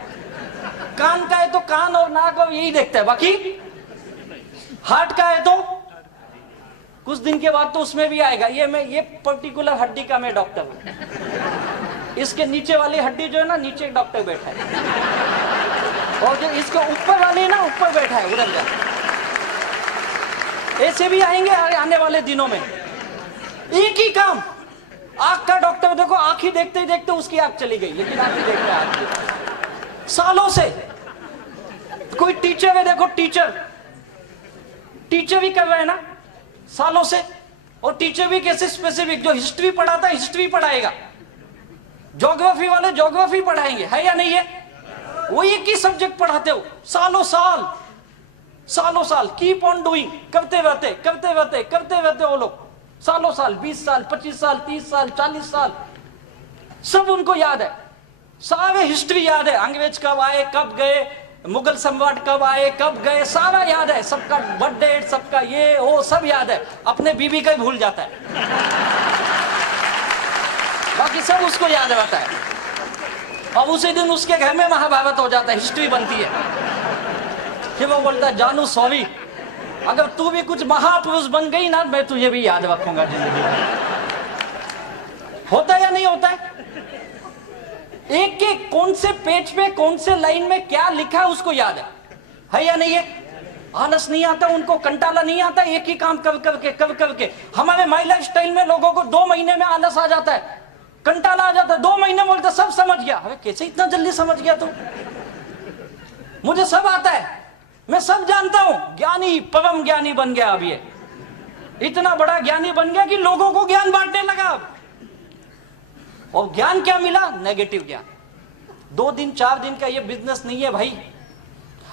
कान का है तो कान और नाक और यही देखता है, बाकी हार्ट का है तो कुछ दिन के बाद तो उसमें भी आएगा, ये पर्टिकुलर हड्डी का मैं डॉक्टर हूं, इसके नीचे वाली हड्डी जो है ना, नीचे एक डॉक्टर बैठा है, और जो इसके ऊपर वाली है ना, ऊपर बैठा है उधर जा, ऐसे भी आएंगे आने वाले दिनों में। एक ही काम, आंख का डॉक्टर देखो, आंख ही देखते ही देखते उसकी आंख चली गई, लेकिन आंख ही देख रहा है सालों से। कोई टीचर है देखो, टीचर भी कर रहे हैं ना सालों से, और टीचर भी कैसे स्पेसिफिक, जो हिस्ट्री पढ़ाता है हिस्ट्री पढ़ाएगा, ज्योग्राफी वाले ज्योग्राफी पढ़ाएंगे, है या नहीं है, वो एक ही सब्जेक्ट पढ़ाते हो सालों साल, कीप ऑन डूइंग, करते रहते वो लोग सालों साल, 20 साल 25 साल 30 साल 40 साल, सब उनको याद है, सारे हिस्ट्री याद है, अंग्रेज कब आए कब गए, मुगल सम्राट कब आए कब गए, सारा याद है, सबका बर्थ डेट, सबका ये वो सब याद है, अपने बीबी का ही भूल जाता है, बाकी सब उसको याद रहता है, और उसी दिन उसके घर में महाभारत हो जाता है, हिस्ट्री बनती है, फिर वो बोलता है जानू सॉरी, अगर तू भी कुछ महापुरुष बन गई ना, मैं तुझे भी याद रखूंगा जिंदगी में। होता है या नहीं होता है, एक एक कौन से पेज पे कौन से लाइन में क्या लिखा है उसको याद है या नहीं है, आलस नहीं आता उनको, कंटाला नहीं आता, एक ही काम कर करके। हमारे माई लाइफ स्टाइल में लोगों को 2 महीने में आलस आ जाता है, कंटाला आ जाता है, 2 महीने बोलते सब समझ गया, अरे कैसे इतना जल्दी समझ गया तू, मुझे सब आता है, मैं सब जानता हूं, ज्ञानी परम ज्ञानी बन गया, अब ये इतना बड़ा ज्ञानी बन गया कि लोगों को ज्ञान बांटने लगा अब। और ज्ञान क्या मिला, नेगेटिव ज्ञान। 2 दिन 4 दिन का ये बिजनेस नहीं है भाई।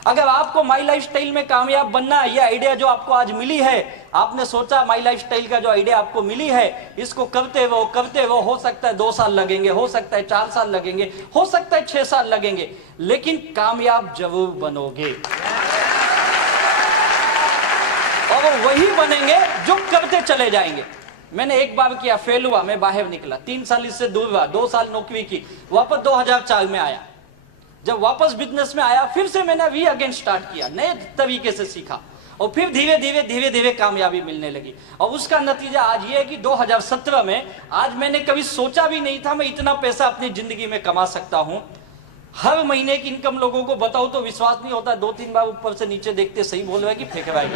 अगर आपको माई लाइफ स्टाइल में कामयाब बनना है, ये आइडिया जो आपको आज मिली है, आपने सोचा माई लाइफ स्टाइल का जो आइडिया आपको मिली है, इसको करते वो हो सकता है 2 साल लगेंगे, हो सकता है 4 साल लगेंगे, हो सकता है 6 साल लगेंगे, लेकिन कामयाब जरूर बनोगे। और वो वही बनेंगे जो करते चले जाएंगे। मैंने एक बार किया, फेल हुआ, मैं बाहर निकला, 3 साल इससे दूर रहा, 2 साल नौकरी की, वापस 2004 में आया, जब वापस बिजनेस में आया फिर से मैंने वी अगेन स्टार्ट किया, नए तरीके से सीखा और फिर धीरे धीरे कामयाबी मिलने लगी। और उसका नतीजा आज ये है कि 2017 में आज मैंने कभी सोचा भी नहीं था मैं इतना पैसा अपनी जिंदगी में कमा सकता हूं। हर महीने की इनकम लोगों को बताऊं तो विश्वास नहीं होता, 2-3 बार ऊपर से नीचे देखते सही बोल रहे कि फेंक रहा है।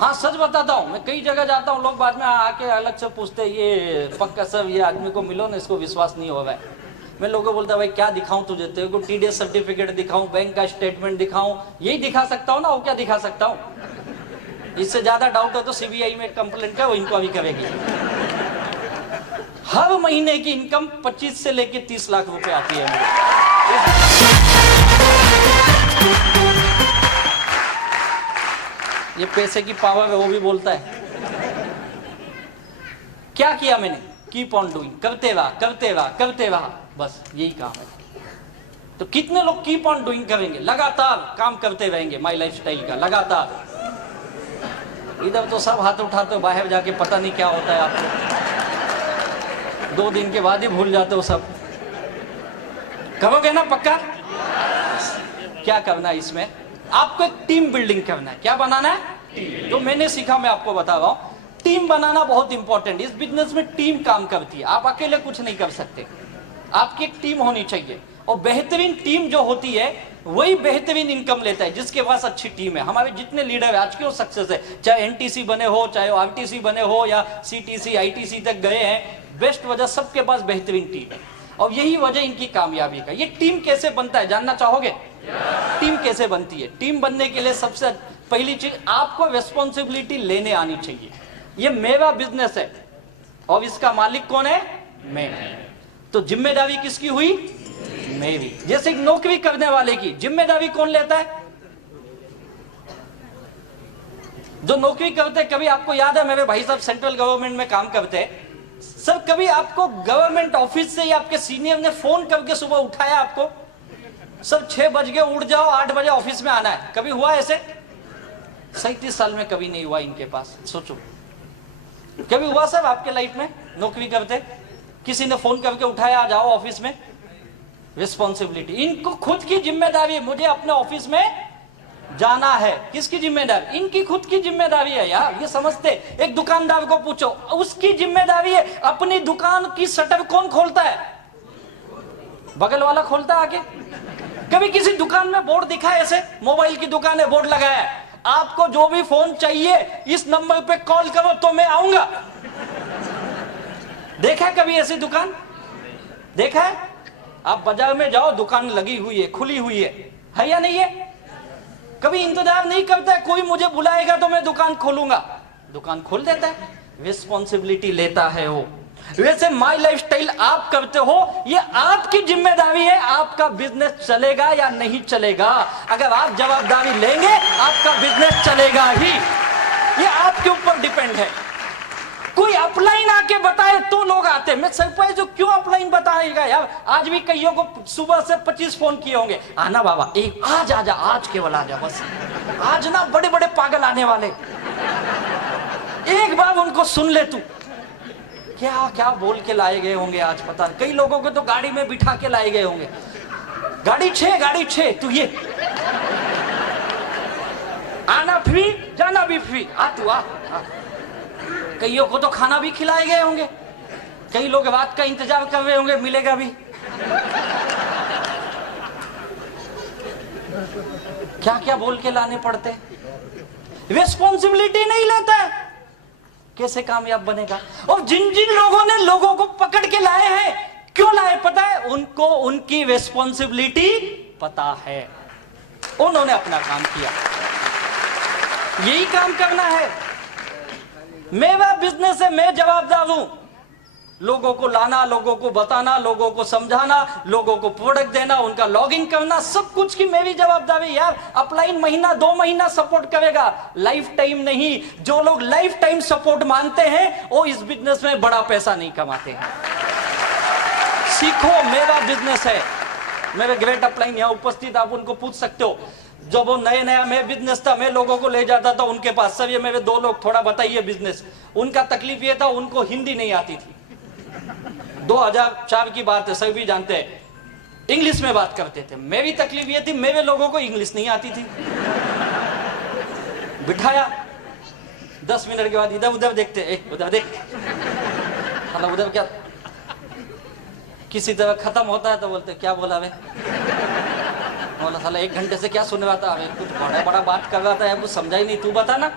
हाँ सच बताता हूँ, मैं कई जगह जाता हूँ, लोग बाद में आके अलग से पूछते ये पक्का सर ये आदमी को मिलो ना, इसको विश्वास नहीं हो रहा है। मैं लोगों को बोलता भाई क्या दिखाऊं तुझे, तेरे को TDS सर्टिफिकेट दिखाऊं, बैंक का स्टेटमेंट दिखाऊं, यही दिखा सकता हूं ना, और क्या दिखा सकता हूं। इससे ज्यादा डाउट है तो CBI में कंप्लेंट कर, वो इंक्वायरी करेगी। हर महीने की इनकम 25 से लेके 30 लाख रुपए आती है मेरे। ये पैसे की पावर है, वो भी बोलता है। क्या किया मैंने, कीप ऑन डूइंग, करते रहा, बस यही काम है। तो कितने लोग कीप ऑन डूइंग करेंगे, लगातार काम करते रहेंगे माई लाइफ स्टाइल का, लगातार। इधर तो सब हाथ उठाते हो, बाहर जाके पता नहीं क्या होता है आपको, 2 दिन के बाद ही भूल जाते हो सब। करोगे ना पक्का? क्या करना है इसमें, आपको एक टीम बिल्डिंग करना है। क्या बनाना है? जो मैंने सीखा मैं आपको बता रहा हूं, टीम बनाना बहुत इंपॉर्टेंट। इस बिजनेस में टीम काम करती है, आप अकेले कुछ नहीं कर सकते, आपकी एक टीम होनी चाहिए। और बेहतरीन टीम जो होती है वही बेहतरीन इनकम लेता है, जिसके पास अच्छी टीम है। हमारे जितने लीडर आज के वो सक्सेस है, चाहे NTC बने हो, चाहे RTC बने हो या CTC ITC तक गए हैं, बेस्ट वजह सबके पास बेहतरीन टीम है। और यही वजह इनकी कामयाबी का। ये टीम कैसे बनता है जानना चाहोगे? टीम कैसे बनती है? टीम बनने के लिए सबसे पहली चीज आपको रिस्पॉन्सिबिलिटी लेने आनी चाहिए। ये मेरा बिजनेस है और इसका मालिक कौन है? मैं। तो जिम्मेदारी किसकी हुई? मेरी। जैसे एक नौकरी करने वाले की जिम्मेदारी कौन लेता है? जो नौकरी करते, कभी आपको याद है मेरे भाई साहब सेंट्रल गवर्नमेंट में काम करते हैं सर, कभी आपको गवर्नमेंट ऑफिस से या आपके सीनियर ने फोन करके सुबह उठाया आपको, सर 6 बज गए उठ जाओ, 8 बजे ऑफिस में आना है? कभी हुआ ऐसे? 37 साल में कभी नहीं हुआ इनके पास। सोचो कभी हुआ सर आपके लाइफ में? नौकरी करते किसी ने फोन करके उठाया, आ जाओ ऑफिस में? रिस्पॉन्सिबिलिटी, इनको खुद की जिम्मेदारी है, मुझे अपने ऑफिस में जाना है। किसकी जिम्मेदारी? इनकी खुद की जिम्मेदारी है यार, ये समझते। एक दुकानदार को पूछो, उसकी जिम्मेदारी है। अपनी दुकान की शटर कौन खोलता है? बगल वाला खोलता है आके। कभी किसी दुकान में बोर्ड दिखा है ऐसे, मोबाइल की दुकान है, बोर्ड लगाया है, आपको जो भी फोन चाहिए इस नंबर पे कॉल करो तो मैं आऊंगा? देखा है कभी ऐसी दुकान? देखा है? आप बाजार में जाओ, दुकान लगी हुई है, खुली हुई है या नहीं है? कभी इंतजार नहीं करता है कोई मुझे बुलाएगा तो मैं दुकान खोलूंगा, दुकान खोल देता है। रिस्पॉन्सिबिलिटी लेता है वो। वैसे माई लाइफ स्टाइल आप करते हो, ये आपकी जिम्मेदारी है, आपका बिजनेस चलेगा या नहीं चलेगा। अगर आप जवाबदारी लेंगे आपका बिजनेस चलेगा ही, ये आपके ऊपर डिपेंड है। कोई अपलाइन आके बताए तो लोग आते। मैं सरप्राइज हूं, क्यों अपलाइन बताएगा यार? आज भी कईयों को सुबह से 25 फोन किए होंगे, आना बाबा, एक आज आजा, आज केवल आजा बस। आज ना बड़े बड़े पागल आने वाले, एक बार उनको सुन ले तू। क्या क्या बोल के लाए गए होंगे आज, पता नहीं। कई लोगों को तो गाड़ी में बिठा के लाए गए होंगे, गाड़ी 6 तू ये आना फ्री, जाना भी फ्री, आ तू आ। कईयों को तो खाना भी खिलाए गए होंगे, कई लोग रात का इंतजार कर रहे होंगे, मिलेगा भी। क्या क्या बोल के लाने पड़ते, रिस्पॉन्सिबिलिटी नहीं लेता है, कैसे कामयाब बनेगा? और जिन जिन लोगों ने लोगों को पकड़ के लाए हैं, क्यों लाए पता है? उनको उनकी रिस्पॉन्सिबिलिटी पता है, उन्होंने अपना काम किया। यही काम करना है। मेरा बिजनेस है, मैं जवाबदार हूं। लोगों को लाना, लोगों को बताना, लोगों को समझाना, लोगों को प्रोडक्ट देना, उनका लॉगिंग करना, सब कुछ की मेरी जवाबदारी। यार अपलाइन महीना 2 महीना सपोर्ट करेगा, लाइफ टाइम नहीं। जो लोग लाइफ टाइम सपोर्ट मानते हैं वो इस बिजनेस में बड़ा पैसा नहीं कमाते हैं। सीखो, मेरा बिजनेस है। मेरे ग्रेट अपलाइन यहाँ उपस्थित, आप उनको पूछ सकते हो। जब वो नया मैं बिजनेस था, मैं लोगों को ले जाता था उनके पास, सर ये मेरे 2 लोग थोड़ा बताइए बिजनेस। उनका तकलीफ ये था, उनको हिंदी नहीं आती थी। 2004 की बात है, सभी जानते हैं। इंग्लिश में बात करते थे। मेरी तकलीफ ये थी, मेरे लोगों को इंग्लिश नहीं आती थी। बिठाया, 10 मिनट के बाद इधर उधर देखते, उधर देख, मतलब उधर क्या, किसी तरह खत्म होता है तो बोलते क्या बोला वे, बोला साला 1 घंटे से क्या सुन रहा था, कुछ बड़ा बड़ा बात कर रहा था यार, कुछ समझा ही नहीं, तू बता ना।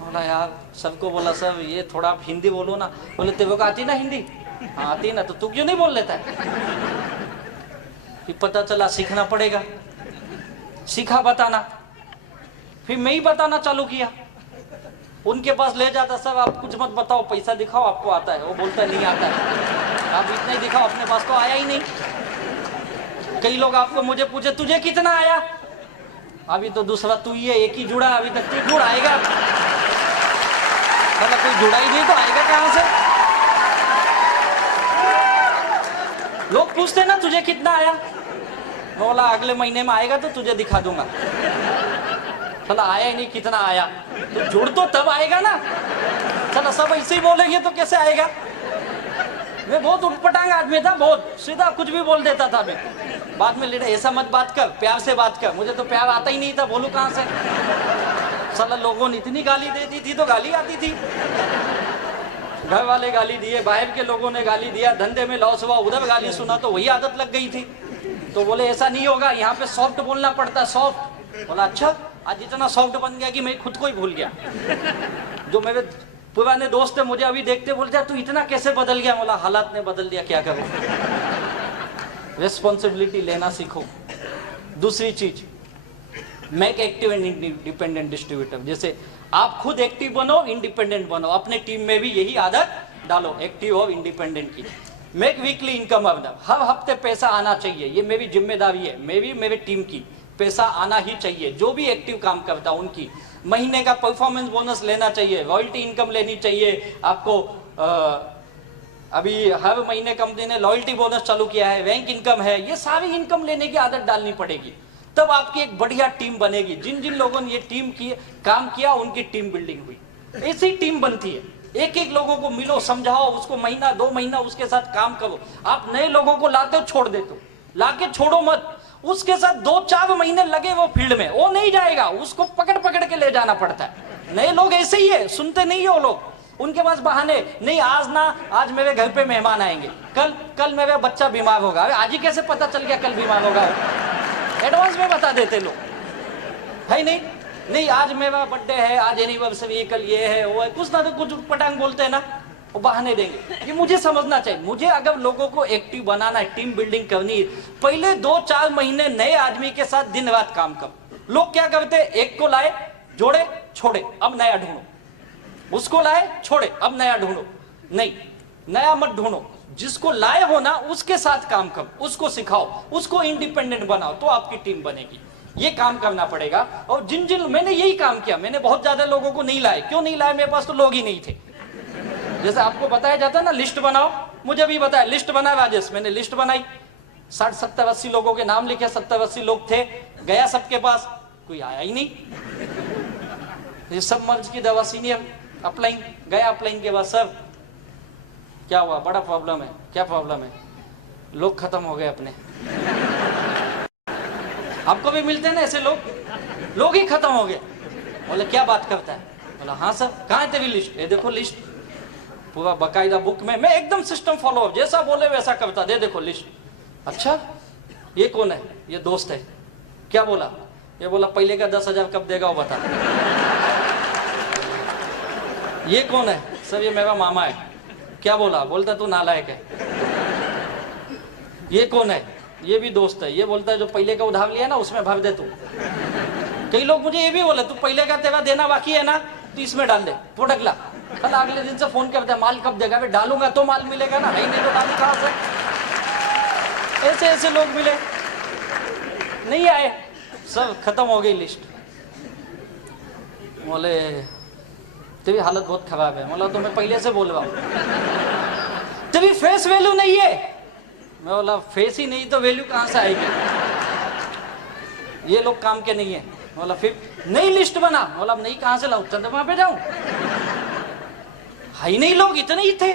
बोला यार सबको बोला सर ये थोड़ा आप हिंदी बोलो ना। बोले तेरे को आती ना हिंदी? हाँ आती ना, तो तू क्यों नहीं बोल लेता है? फिर पता चला सीखना पड़ेगा, सीखा बताना, फिर मैं ही बताना चालू किया। उनके पास ले जाता, सर आप कुछ मत बताओ, पैसा दिखाओ आपको आता है। वो बोलता नहीं आता है। आप इतना ही दिखाओ, अपने पास तो आया ही नहीं। कई लोग आपको मुझे पूछे तुझे कितना आया, अभी तो दूसरा तू ही है, एक ही जुड़ा, अभी तक तू जुड़ आएगा, मतलब कोई जुड़ा ही नहीं तो आएगा कहां से? लोग पूछते ना तुझे कितना आया, बोला अगले महीने में आएगा तो तुझे दिखा दूंगा। चला आया ही नहीं, कितना आया? तो जुड़ तो तब आएगा ना। चला सब ऐसे ही बोलेंगे तो कैसे आएगा? मैं बहुत उटपटांग आदमी था, बहुत सीधा कुछ भी बोल देता था मैं। बाद में लेडा ऐसा मत बात कर, प्यार से बात कर। मुझे तो प्यार आता ही नहीं था, बोलूं कहां से? साला लोगों ने इतनी गाली दे दी थी तो गाली आती थी। घर वाले गाली दिए, बाहर के लोगों ने गाली दिया, धंधे में लॉस हुआ, उधर गाली सुना तो वही आदत लग गई थी। तो बोले ऐसा नहीं होगा, यहाँ पे सॉफ्ट बोलना पड़ता है, सॉफ्ट। बोला अच्छा, आज इतना सॉफ्ट बन गया कि मैं खुद को ही भूल गया। जो मेरे पुराने दोस्त है मुझे अभी देखते बोलते तू इतना कैसे बदल गया? बोला हालात ने बदल दिया, क्या करूं। रिस्पॉन्सिबिलिटी लेना सीखो। दूसरी चीज, make active and independent distributor. जैसे आप खुद एक्टिव बनो, इंडिपेंडेंट बनो। अपने टीम में भी यही आदत डालो, एक्टिव और इंडिपेंडेंट की। मेक वीकली इनकम अर्नर, हर हफ्ते पैसा आना चाहिए, ये मेरी जिम्मेदारी है, मेरे टीम की। पैसा आना ही चाहिए, जो भी एक्टिव काम करता है उनकी। महीने का परफॉर्मेंस बोनस लेना चाहिए, रॉयल्टी इनकम लेनी चाहिए आपको। अभी हर महीने कंपनी ने लॉयल्टी बोनस चालू किया है, रैंक इनकम है, ये सारी इनकम लेने की आदत डालनी पड़ेगी, तब आपकी एक बढ़िया टीम बनेगी। जिन जिन लोगों ने ये टीम की काम किया उनकी टीम बिल्डिंग हुई। ऐसी टीम बनती है। एक एक लोगों को मिलो, समझाओ उसको, महीना 2 महीना उसके साथ काम करो। आप नए लोगों को लाते हो, छोड़ देते हो, लाके छोड़ो मत, उसके साथ 2-4 महीने लगे वो फील्ड में, वो नहीं जाएगा, उसको पकड़ पकड़ के ले जाना पड़ता है। नए लोग ऐसे ही है, सुनते नहीं है वो लोग, उनके पास बहाने नहीं। आज मेरे घर पे मेहमान आएंगे, कल मेरा बच्चा बीमार होगा। आज ही कैसे पता चल गया कल बीमार होगा? एडवांस में बता देते लोग, है नहीं आज मेरा बर्थडे है, आज एनिवर्सरी, कल ये है वो है, कुछ ना तो कुछ पटांग बोलते हैं ना, वो बहाने देंगे। ये मुझे समझना चाहिए। मुझे अगर लोगों को एक्टिव बनाना है, टीम बिल्डिंग करनी है, पहले 2-4 महीने नए आदमी के साथ दिन रात काम करो। लोग क्या करते, एक को लाए, जोड़े, छोड़े, अब नया ढूंढो, उसको लाए, छोड़े, अब नया ढूंढो। नहीं, नया मत ढूंढो, जिसको लाए हो ना उसके साथ काम करो, उसको सिखाओ, उसको इंडिपेंडेंट बनाओ, तो आपकी टीम बनेगी। ये काम करना पड़ेगा। और जिन मैंने यही काम किया, मैंने बहुत ज्यादा लोगों को नहीं लाए। क्यों नहीं लाए? मेरे पास तो लोग ही नहीं थे। जैसे आपको बताया जाता है ना लिस्ट बनाओ, मुझे भी बताया लिस्ट बना राजेश, मैंने लिस्ट बनाई, 60, 70, 80 लोगों के नाम लिखे, 70, 80 लोग थे, गया सबके पास, कोई आया ही नहीं। ये सब मर्ज की दवा, सीनियर अपलाइन गया, अपलाइन के बाद सर क्या हुआ? बड़ा प्रॉब्लम है। क्या प्रॉब्लम है? लोग खत्म हो गए अपने। आपको भी मिलते हैं ना ऐसे लोग ही खत्म हो गए। बोले क्या बात करता है? बोला हाँ सर। कहाँ है तेरी लिस्ट? ये देखो लिस्ट, पूरा बकायदा बुक में, मैं एकदम सिस्टम फॉलो, जैसा बोले वैसा करता, दे देखो लिस्ट। अच्छा ये कौन है? ये दोस्त है। क्या बोला? ये बोला पहले का 10,000 कब देगा वो बता। ये कौन है? सर ये मेरा मामा है। क्या बोला? बोलता तू नालायक है। ये कौन है? ये भी दोस्त है। ये बोलता है जो पहले का उधार लिया ना उसमें भर दे तू। कई लोग मुझे ये भी बोले तू पहले का तेरा देना बाकी है ना तो इसमें डाल दे, प्रोडक्ट ला। कल अगले दिन से फोन करते हैं माल कब देगा? मैं डालूंगा तो माल मिलेगा ना, नहीं तो डालू कहां से? ऐसे ऐसे लोग मिले, नहीं आए, सब खत्म हो गई लिस्ट। बोले तेरी हालत बहुत खराब है। बोला तो मैं पहले से बोल रहा हूँ, तेरी फेस वैल्यू नहीं है। मैं बोला फेस ही नहीं तो वैल्यू कहां से आएगी? ये लोग काम के नहीं है। बोला फिर नई लिस्ट बना। बोला अब नई कहां से लाऊं? चंद्रमा पे जाऊं? है ही नहीं लोग, इतने ही थे।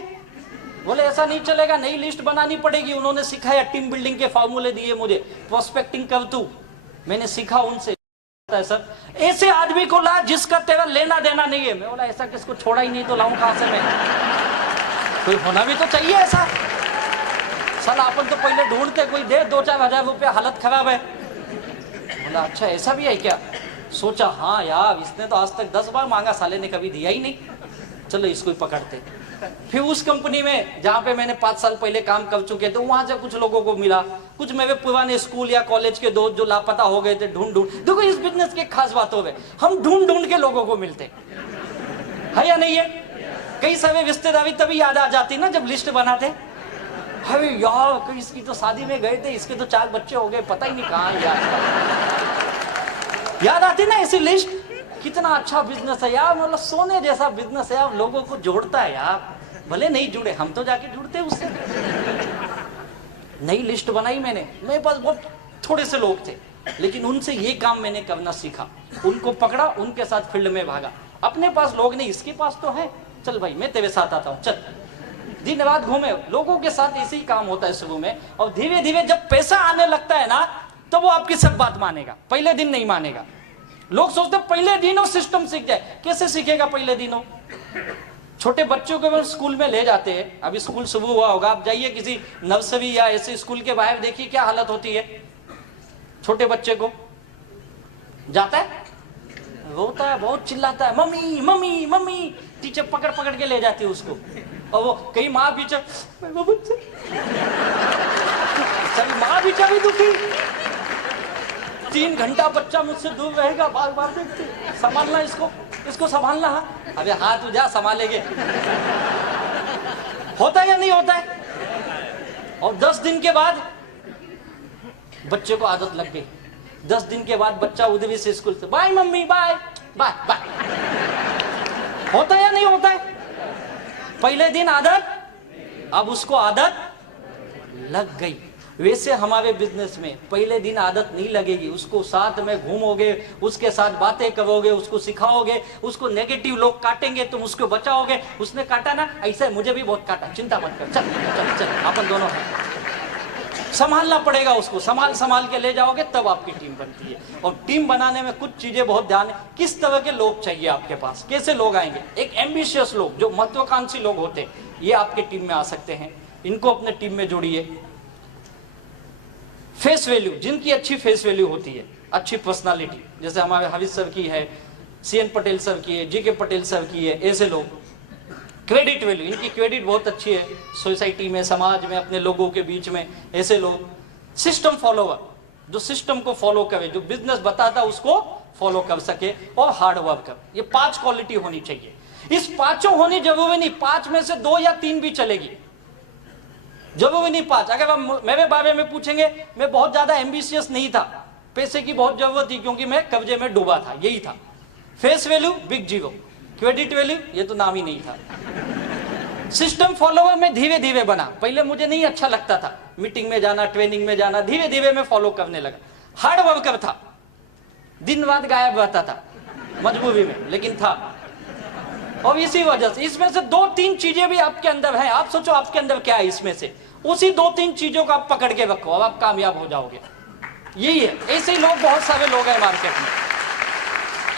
बोले ऐसा नहीं चलेगा, नई लिस्ट बनानी पड़ेगी। उन्होंने सिखाया, टीम बिल्डिंग के फॉर्मूले दिए मुझे, प्रोस्पेक्टिंग कर तू, मैंने सीखा उनसे। सर ऐसे आदमी को ला जिसका तेरा लेना देना नहीं है। मैं बोला ऐसा किसको छोड़ा ही नहीं तो लाऊं कहां से मैं? कोई होना भी तो चाहिए ऐसा। साला अपन तो पहले ढूंढते कोई दे 2-4 हजार रुपये, हालत खराब है। बोला अच्छा ऐसा भी है क्या? सोचा हाँ यार, इसने तो आज तक 10 बार मांगा, साले ने कभी दिया ही नहीं, चलो इसको ही पकड़ते। फिर उस कंपनी में जहां पे मैंने 5 साल पहले काम कर चुके थे, वहां से कुछ लोगों को मिला, कुछ मेरे पुराने स्कूल या कॉलेज के दोस्त जो लापता हो गए थे, ढूंढ ढूंढ। देखो इस बिजनेस की खास बात हो गई, हम ढूंढ ढूंढ के लोगों को मिलते है या नहीं है? कई सारे रिश्तेदारी तभी याद आ जाती ना जब लिस्ट बनाते। अरे यार इसकी तो शादी में गए थे, इसके तो 4 बच्चे हो गए, पता ही नहीं कहाँ याद आती ना ऐसी लिस्ट। कितना अच्छा बिजनेस है यार, मतलब सोने जैसा बिजनेस है यार, लोगों को जोड़ता है यार। भले नहीं जुड़े, हम तो जाके जुड़ते उससे। नई लिस्ट बनाई मैंने, मेरे पास बहुत थोड़े से लोग थे, लेकिन उनसे ये काम मैंने करना सीखा। उनको पकड़ा, उनके साथ फील्ड में भागा। अपने पास लोग नहीं, इसके पास तो है, चल भाई मैं तेरे साथ आता हूँ, चल। दिन रात घूमे, लोगों के साथ ऐसे ही काम होता है शुरू में। और धीरे धीरे जब पैसा आने लगता है ना, तो वो आपकी सब बात मानेगा, पहले दिन नहीं मानेगा। लोग सोचते पहले दिनों सिस्टम सीख जाए, कैसे सीखेगा पहले दिनों? छोटे बच्चों को भी स्कूल में ले जाते हैं, अभी स्कूल शुरू हुआ होगा, आप जाइए किसी नर्सरी या ऐसे स्कूल के बाहर, देखिए क्या हालत होती है। छोटे बच्चे को जाता है, रोता है, बहुत चिल्लाता है, मम्मी मम्मी मम्मी, टीचर पकड़ पकड़ के ले जाती है उसको। और वो कई माँ भी माँ भी दुखी, 3 घंटा बच्चा मुझसे दूर रहेगा, बार बार देखती, संभालना इसको संभालना। अबे हाँ तू जा संभालेगे। होता है या नहीं होता है? और 10 दिन के बाद बच्चे को आदत लग गई। 10 दिन के बाद बच्चा उधर से स्कूल से, bye mummy bye bye bye. होता है या नहीं होता है? पहले दिन आदत, अब उसको आदत लग गई। वैसे हमारे बिजनेस में पहले दिन आदत नहीं लगेगी, उसको साथ में घूमोगे, उसके साथ बातें करोगे, उसको सिखाओगे, उसको नेगेटिव लोग काटेंगे, तुम उसको बचाओगे। उसने काटा ना, ऐसे मुझे भी बहुत काटा, चिंता मत कर, चल चल चल, अपन दोनों हैं। संभालना पड़ेगा उसको, संभाल के ले जाओगे तब आपकी टीम बनती है। और टीम बनाने में कुछ चीजें बहुत ध्यान है, किस तरह के लोग चाहिए आपके पास, कैसे लोग आएंगे। एक एम्बिशियस लोग, जो महत्वाकांक्षी लोग होते हैं, ये आपके टीम में आ सकते हैं, इनको अपने टीम में जोड़िए। फेस वैल्यू, जिनकी अच्छी फेस वैल्यू होती है, अच्छी पर्सनालिटी, जैसे हमारे हाविज सर की है, सीएन पटेल सर की है, जीके पटेल सर की है, ऐसे लोग। क्रेडिट वैल्यू, इनकी क्रेडिट बहुत अच्छी है सोसाइटी में, समाज में, अपने लोगों के बीच में, ऐसे लोग। सिस्टम फॉलोवर, जो सिस्टम को फॉलो करे, जो बिजनेस बताता उसको फॉलो कर सके, और हार्ड वर्कर। ये 5 क्वालिटी होनी चाहिए। इस 5 होनी जरूरी नहीं, 5 में से 2 या 3 भी चलेगी, जरूरी नहीं 5। अगर आप मेरे बारे में पूछेंगे, मैं बहुत ज्यादा एम्बिशियस नहीं था, पैसे की बहुत जरूरत थी क्योंकि मैं कब्जे में डूबा था, यही था। Face value big zero, credit value ये तो नाम ही नहीं था। सिस्टम फॉलोवर में धीरे धीरे बना, पहले मुझे नहीं अच्छा लगता था, मीटिंग में जाना, ट्रेनिंग में जाना, धीरे धीरे मैं फॉलो करने लगा। हार्ड वर्कर था, दिन रात गायब रहता था मजबूरी में, लेकिन था। और इसी वजह से इसमें से 2-3 चीजें भी आपके अंदर हैं। आप सोचो आपके अंदर क्या है, इसमें से उसी 2-3 चीजों को आप पकड़ के रखो, अब आप कामयाब हो जाओगे। यही है, ऐसे ही लोग, बहुत सारे लोग हैं मार्केट में।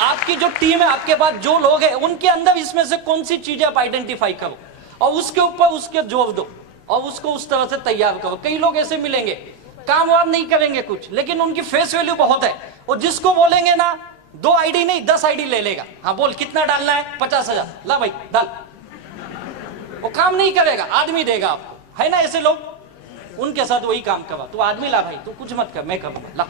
आपकी जो टीम है, आपके पास जो लोग हैं, उनके अंदर इसमें से कौन सी चीजें आप आइडेंटिफाई करो और उसके ऊपर उसके जोर दो और उसको उस तरह से तैयार करो। कई लोग ऐसे मिलेंगे, काम वाम नहीं करेंगे कुछ, लेकिन उनकी फेस वैल्यू बहुत है, और जिसको बोलेंगे ना 2 आईडी नहीं 10 आईडी ले लेगा। हाँ बोल कितना डालना है, 50,000, ला भाई डाल। वो काम नहीं करेगा, आदमी देगा आपको, है ना ऐसे लोग। उनके साथ वही काम करवा, तू आदमी ला भाई, तू कुछ मत कर, मैं करूंगा, ला।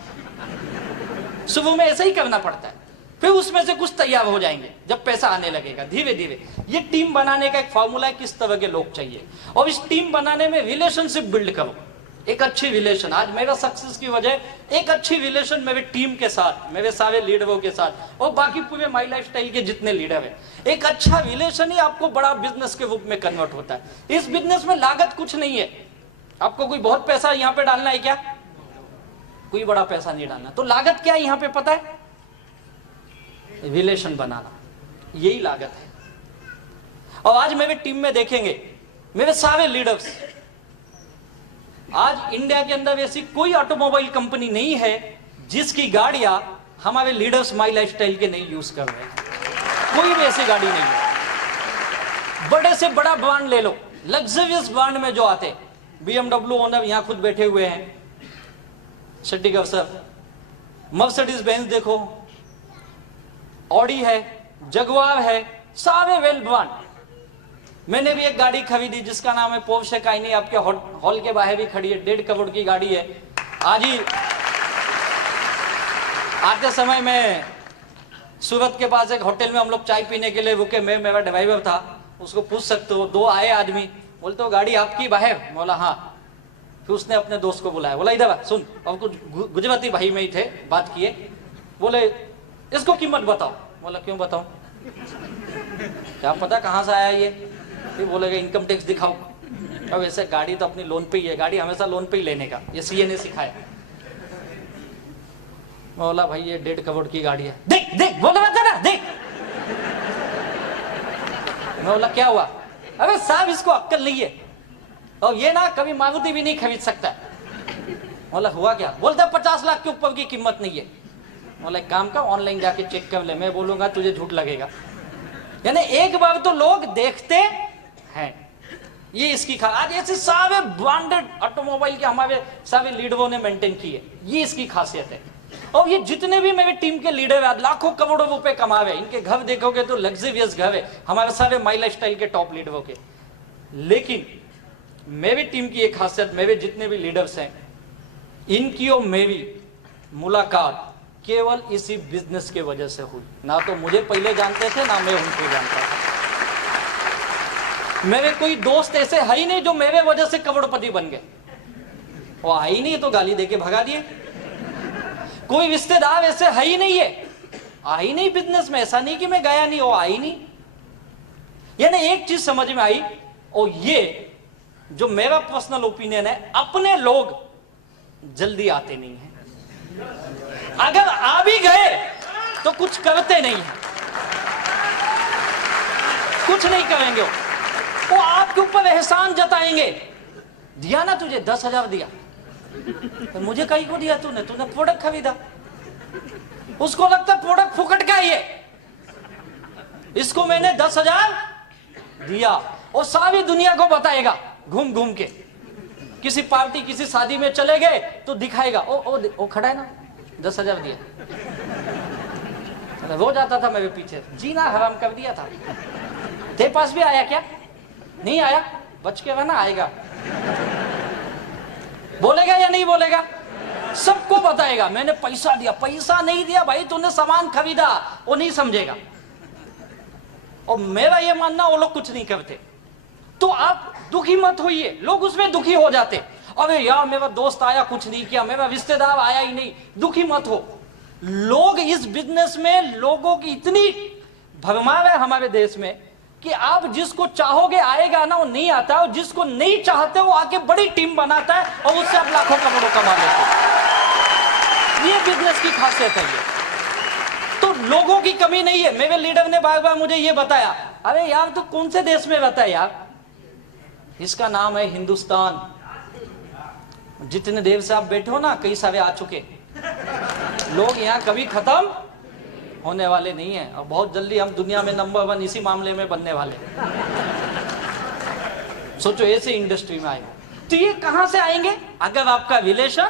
सुबह में ऐसा ही करना पड़ता है, फिर उसमें से कुछ तैयार हो जाएंगे जब पैसा आने लगेगा धीरे धीरे। ये टीम बनाने का एक फॉर्मूला है, किस तरह के लोग चाहिए। और इस टीम बनाने में रिलेशनशिप बिल्ड करो, एक अच्छी रिलेशन। आज मेरा सक्सेस की वजह एक अच्छी रिलेशन मेरे टीम के साथ, मेरे सारे लीडरों के साथ, और बाकी पूरे माई लाइफस्टाइल के जितने लीडर हैं। एक अच्छा रिलेशन ही आपको बड़ा बिजनेस के रूप में कन्वर्ट होता है। इस बिजनेस में लागत कुछ नहीं है, आपको कोई बहुत पैसा यहाँ पे डालना है क्या, कोई बड़ा पैसा नहीं डालना। तो लागत क्या है यहाँ पे पता है, रिलेशन बनाना, यही लागत है। और आज मेरे टीम में देखेंगे मेरे सारे लीडर्स, आज इंडिया के अंदर ऐसी कोई ऑटोमोबाइल कंपनी नहीं है जिसकी गाड़ियां हमारे लीडर्स माई लाइफस्टाइल के नहीं यूज कर रहे हैं। कोई भी ऐसी गाड़ी नहीं है। बड़े से बड़ा ब्रांड ले लो, लग्जरियस ब्रांड में जो आते, BMW ओनर यहां खुद बैठे हुए हैं, शेट्टीकर सर, मर्सिडीज बेंज देखो, ऑडी है, जगुआर है, सारे वेल ब्रांड। मैंने भी एक गाड़ी खरीदी जिसका नाम है पोर्शे कायनी, आपके हॉल के बाहर भी खड़ी है, 1.5 करोड़ की गाड़ी है। आज ही आते समय में सूरत के पास एक होटल में हम लोग चाय पीने के लिए रुके, मैं, मेरा ड्राइवर था, उसको पूछ सकते हो, 2 आए आदमी, बोलते हो गाड़ी आपकी बाहर, बोला हाँ। फिर उसने अपने दोस्त को बुलाया, बोला इधर सुन, और कुछ गुजराती भाई में ही थे, बात किए, बोले इसको कीमत बताओ। बोला क्यों बताओ, क्या पता कहाँ से आया ये। फिर बोलेगा इनकम टैक्स दिखाओ। अब ऐसे गाड़ी तो अपनी लोन पे ही है, गाड़ी हमेशा लोन पे ही लेने का, ये सीए ने सिखाया। बोला भाई ये 1.5 करोड़ की गाड़ी है, देख देख, बोले बता ना देख। मैं बोला क्या हुआ, अरे साहब इसको अक्कल नहीं है, और ये ना कभी मारुति भी नहीं खरीद सकता। बोला हुआ क्या, बोलता 50 लाख के ऊपर की कीमत नहीं है। बोला एक काम का ऑनलाइन जाके चेक कर ले, मैं बोलूंगा तुझे झूठ लगेगा। यानी एक बार तो लोग देखते हैं, ये इसकी आज ऐसे सारे ब्रांडेड ऑटोमोबाइल के हमारे सारे लीडरों ने मेंटेन की है, ये इसकी खासियत है। और ये जितने भी मेरी टीम के लीडर हैं, लाखों करोड़ों रुपए कमावे, इनके घर देखोगे तो लग्जरियस घर है, हमारे सारे माई लाइफस्टाइल के टॉप लीडरों के। लेकिन मेरी टीम की एक खासियत, मेरे जितने भी लीडर्स हैं, इनकी और मेरी मुलाकात केवल इसी बिजनेस के वजह से हुई। ना तो मुझे पहले जानते थे, ना मैं उनको जानता था। मेरे कोई दोस्त ऐसे है ही नहीं जो मेरे वजह से करोड़पति बन गए, वो आ ही नहीं तो गाली देके भगा दिए। कोई रिश्तेदार ऐसे है ही नहीं है, आ ही नहीं बिजनेस में, ऐसा नहीं कि मैं गया नहीं, वो आ ही नहीं। यानी एक चीज समझ में आई, और ये जो मेरा पर्सनल ओपिनियन है, अपने लोग जल्दी आते नहीं हैं, अगर आ भी गए तो कुछ करते नहीं है, कुछ नहीं करेंगे। वो आपके ऊपर एहसान जताएंगे, दिया ना तुझे 10,000 दिया, तो मुझे कहीं को दिया तूने प्रोडक्ट खरीदा। उसको लगता प्रोडक्ट फुकट का ही है, इसको मैंने 10,000 दिया, और सारी दुनिया को बताएगा घूम घूम के। किसी पार्टी किसी शादी में चले गए तो दिखाएगा, ओ खड़ा है ना, 10,000 दिया। रोज आता था मेरे पीछे, जीना हराम कर दिया था। तेरे पास भी आया क्या, नहीं आया, बच के रहना, आएगा। बोलेगा या नहीं बोलेगा, सबको बताएगा मैंने पैसा दिया। पैसा नहीं दिया भाई, तूने सामान खरीदा, वो नहीं समझेगा। और मेरा ये मानना, वो लोग कुछ नहीं करते। तो आप दुखी मत होइए, लोग उसमें दुखी हो जाते, अरे यार मेरा दोस्त आया कुछ नहीं किया, मेरा रिश्तेदार आया ही नहीं। दुखी मत हो, लोग इस बिजनेस में, लोगों की इतनी भरमार है हमारे देश में कि आप जिसको चाहोगे आएगा ना, वो नहीं आता, और जिसको नहीं चाहते वो आके बड़ी टीम बनाता है, और उससे आप लाखों करोड़ों कमा लेते हैं। ये बिजनेस की खासियत है। ये तो लोगों की कमी नहीं है। मेरे लीडर ने बार बार मुझे ये बताया, अरे यार तू कौन से देश में रहता है यार, इसका नाम है हिंदुस्तान। जितने देर से आप बैठे हो ना, कई सारे आ चुके लोग, यहाँ कभी खत्म होने वाले नहीं है, और बहुत जल्दी हम दुनिया में नंबर 1 इसी मामले में बनने वाले। सोचो ऐसे इंडस्ट्री में आए, तो ये कहां से आएंगे, अगर आपका रिलेशन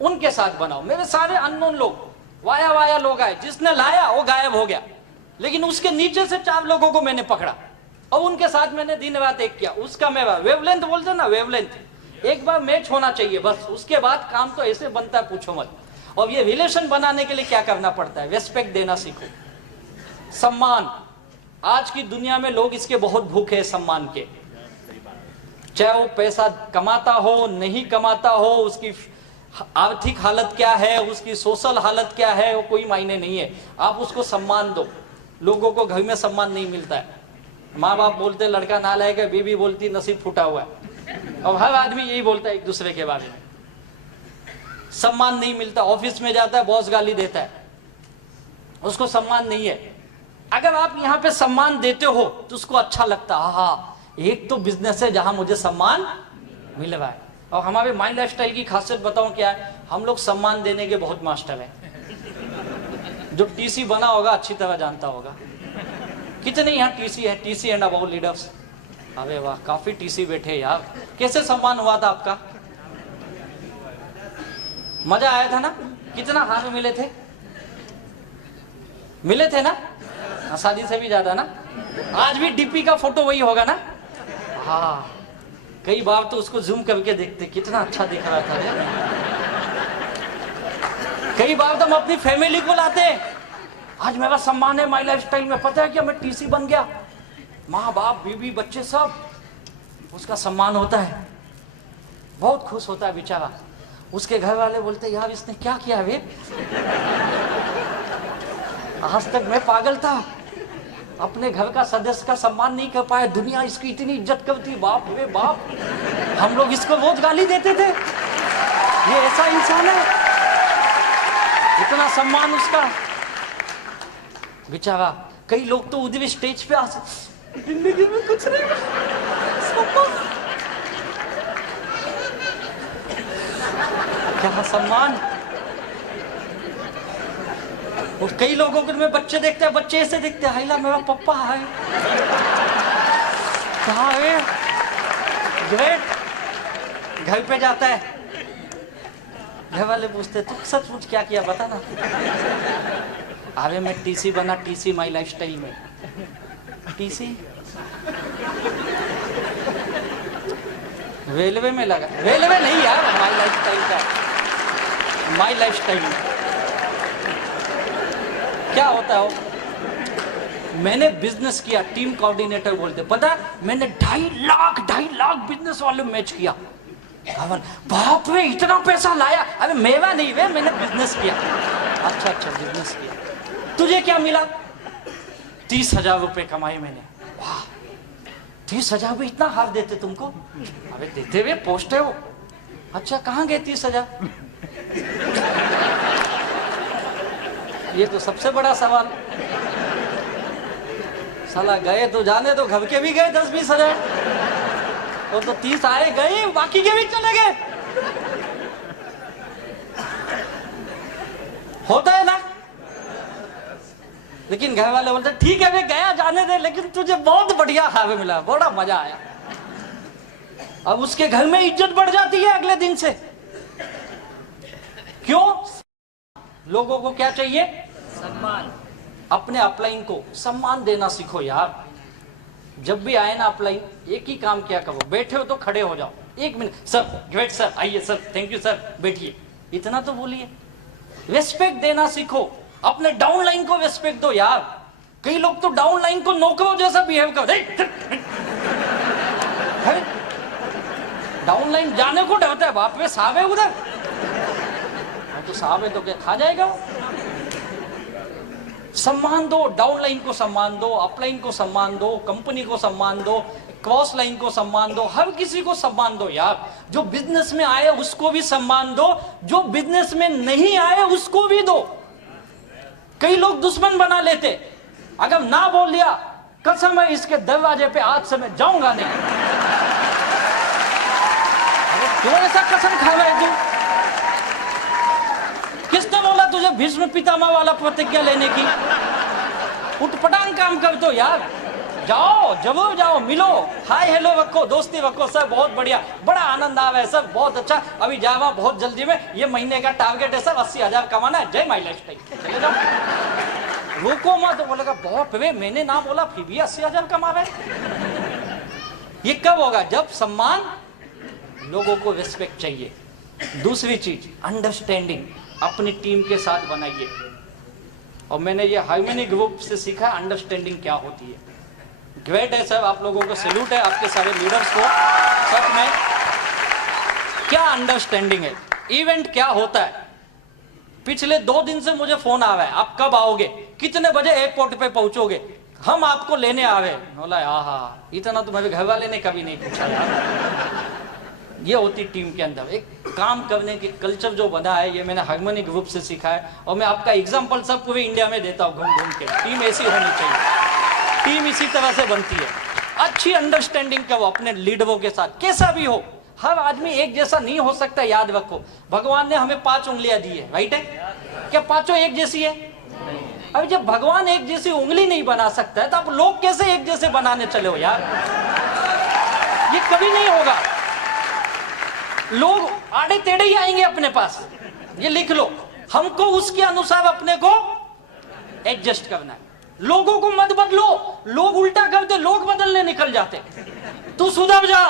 उनके साथ बनाओ। मेरे सारे अननोन लोग, वाया वाया लोग आए, जिसने लाया वो गायब हो गया, लेकिन उसके नीचे से 4 लोगों को मैंने पकड़ा, और उनके साथ मैंने दिन रात एक किया। उसका मेरा वेवलेंथ बोलते ना, वेवलेंथ एक बार मैच होना चाहिए बस, उसके बाद काम तो ऐसे बनता है पूछो मत। और ये रिलेशन बनाने के लिए क्या करना पड़ता है, रेस्पेक्ट देना सीखो, सम्मान। आज की दुनिया में लोग इसके बहुत भूखे हैं, सम्मान के। चाहे वो पैसा कमाता हो नहीं कमाता हो, उसकी आर्थिक हालत क्या है, उसकी सोशल हालत क्या है, वो कोई मायने नहीं है। आप उसको सम्मान दो। लोगों को घर में सम्मान नहीं मिलता है। माँ बाप बोलते लड़का नालायक है, बीवी बोलती नसीब फूटा हुआ है, और हर आदमी यही बोलता है एक दूसरे के बारे में। सम्मान नहीं मिलता, ऑफिस में जाता है बॉस गाली देता है, उसको सम्मान नहीं है। अगर आप यहाँ पे सम्मान देते हो तो उसको अच्छा लगता है, हाँ एक तो बिजनेस है जहां मुझे सम्मान मिल रहा है। और हमारे माई लाइफ स्टाइल की खासियत बताऊं क्या है, हम लोग सम्मान देने के बहुत मास्टर हैं। जो टीसी बना होगा अच्छी तरह जानता होगा। कितने यहाँ टीसी है, टीसी एंड अबाउट लीडर्स। अरे वाह, काफी टीसी बैठे यार। कैसे सम्मान हुआ था आपका? मजा आया था ना? कितना हाथ में मिले थे? मिले थे ना? शादी से भी ज्यादा ना? आज भी डीपी का फोटो वही होगा ना? हाँ, कई बार तो उसको जूम करके देखते, कितना अच्छा दिख रहा था। कई बार तो हम अपनी फैमिली को लाते, आज मेरा सम्मान है माई लाइफ स्टाइल में, पता है क्या मैं टीसी बन गया। माँ बाप बीवी बच्चे सब, उसका सम्मान होता है, बहुत खुश होता है बेचारा। उसके घर वाले बोलते यार इसने क्या किया वे, आज तक मैं पागल था, अपने घर का सदस्य का सम्मान नहीं कर पाया, दुनिया इसकी इतनी इज्जत करती, बाप रे बाप, हम लोग इसको रोज गाली देते थे, ये ऐसा इंसान है, इतना सम्मान उसका बेचारा। कई लोग तो उधर स्टेज पे आ जिंदगी में कुछ नहीं, क्या सम्मान। और कई लोगों को में बच्चे देखते हैं, बच्चे ऐसे देखते हैं, हाइला मेरा पप्पा है, कहाँ है, ग्रेट। घर पे जाता है, घर वाले पूछते तू सचमुच क्या किया बता ना। अरे मैं टीसी बना, टीसी माई लाइफ स्टाइल में। टीसी रेलवे में लगा, रेलवे नहीं यार, माई लाइफ स्टाइल का, माई लाइफ स्टाइल में क्या होता है वो? मैंने बिजनेस किया, टीम कोऑर्डिनेटर बोलते, पता मैंने 2.5 लाख बिजनेस वाले मैच किया। बाप रे इतना पैसा लाया। अरे मेरा नहीं वे, मैंने बिजनेस किया। अच्छा बिजनेस किया, तुझे क्या मिला? 30,000 रुपए कमाए मैंने। वाह, 30,000 रुपए इतना हाफ देते तुमको? अरे देते हुए पोस्ट है वो। अच्छा कहाँ गए 30,000? ये तो सबसे बड़ा सवाल। साला गए तो जाने दो, घर के भी गए 10-20 हजार, वो तो 30 आए गए, बाकी के भी चले गए। होता है ना? लेकिन घर वाले बोलते ठीक है वे गया जाने दे, लेकिन तुझे बहुत बढ़िया खावे मिला, बड़ा मजा आया। अब उसके घर में इज्जत बढ़ जाती है अगले दिन से। क्यों? लोगों को क्या चाहिए? सम्मान। अपने अपलाइन को सम्मान देना सीखो यार। जब भी आए ना अपलाइन, एक ही काम क्या करो, बैठे हो तो खड़े हो जाओ, 1 मिनट सर, ग्रेट सर, आइए सर, थैंक यू सर, बैठिए, इतना तो बोलिए। रेस्पेक्ट देना सीखो, अपने डाउन लाइन को रेस्पेक्ट दो यार। कई लोग तो डाउन लाइन को नौकरों जैसा बिहेव कर, डाउन लाइन जाने को डरता है, बाप रे साहब है उधर, तो साहब है तो क्या खा जाएगा। सम्मान दो, डाउन लाइन को सम्मान दो, अपलाइन को सम्मान दो, कंपनी को सम्मान दो, क्रॉस लाइन को सम्मान दो, हर किसी को सम्मान दो यार। जो बिजनेस में आए उसको भी सम्मान दो, जो बिजनेस में नहीं आए उसको भी दो। कई लोग दुश्मन बना लेते, अगर ना बोल लिया कसम है इसके दरवाजे पे आज से मैं जाऊंगा नहीं। क्यों ऐसा कसम खा रहे तू? किसने बोला तुझे भीष्म पितामह वाला प्रतिज्ञा लेने की? उठपटांग काम कर दो यार, जाओ जरूर जाओ, मिलो, हाय हेलो रखो, दोस्ती रखो, सर बहुत बढ़िया, बड़ा आनंद आ रहा है सर, बहुत अच्छा, अभी जावा बहुत जल्दी में, ये महीने का टारगेट है सर 80,000 कमाना है, जय माई लाइफ स्टाइल, चले जाओ। रुको मत, तो बोलेगा बहुत वे मैंने ना बोला फिर भी 80,000 कमा रहे। ये कब होगा? जब सम्मान, लोगों को रिस्पेक्ट चाहिए। दूसरी चीज अंडरस्टैंडिंग, अपनी टीम के साथ बनाइए। और मैंने ये हार्मनी ग्रुप से सीखा अंडरस्टैंडिंग क्या होती है। ग्रेट है सर, आप लोगों को सैल्यूट है, आपके सारे लीडर्स को। सच में क्या अंडरस्टैंडिंग है। इवेंट क्या होता है, पिछले 2 दिन से मुझे फोन आ रहा है, आप कब आओगे, कितने बजे एयरपोर्ट पे पहुंचोगे, हम आपको लेने आ रहे। बोला आहा, इतना तो मेरे घर वाले ने कभी नहीं पूछा यार। ये होती टीम के अंदर एक काम करने की कल्चर जो बना है, ये मैंने हार्मनी ग्रुप से सीखा है। और मैं आपका एग्जांपल सब पूरे इंडिया में देता हूँ घूम घूम के। टीम ऐसी होनी चाहिए, टीम इसी तरह से बनती है। अच्छी अंडरस्टैंडिंग करो अपने लीडरों के साथ, कैसा भी हो। हर आदमी एक जैसा नहीं हो सकता, याद रखो। भगवान ने हमें 5 उंगलियां दी है, राइट है? क्या पांचों एक जैसी है? अब जब भगवान एक जैसी उंगली नहीं बना सकता है तो आप लोग कैसे एक जैसे बनाने चले हो यार? ये कभी नहीं होगा। लोग आड़े टेढ़े ही आएंगे अपने पास, ये लिख लो। हमको उसके अनुसार अपने को एडजस्ट करना है। लोगों को मत बदलो, लोग उल्टा करते, लोग बदलने निकल जाते। तू सुधर जा।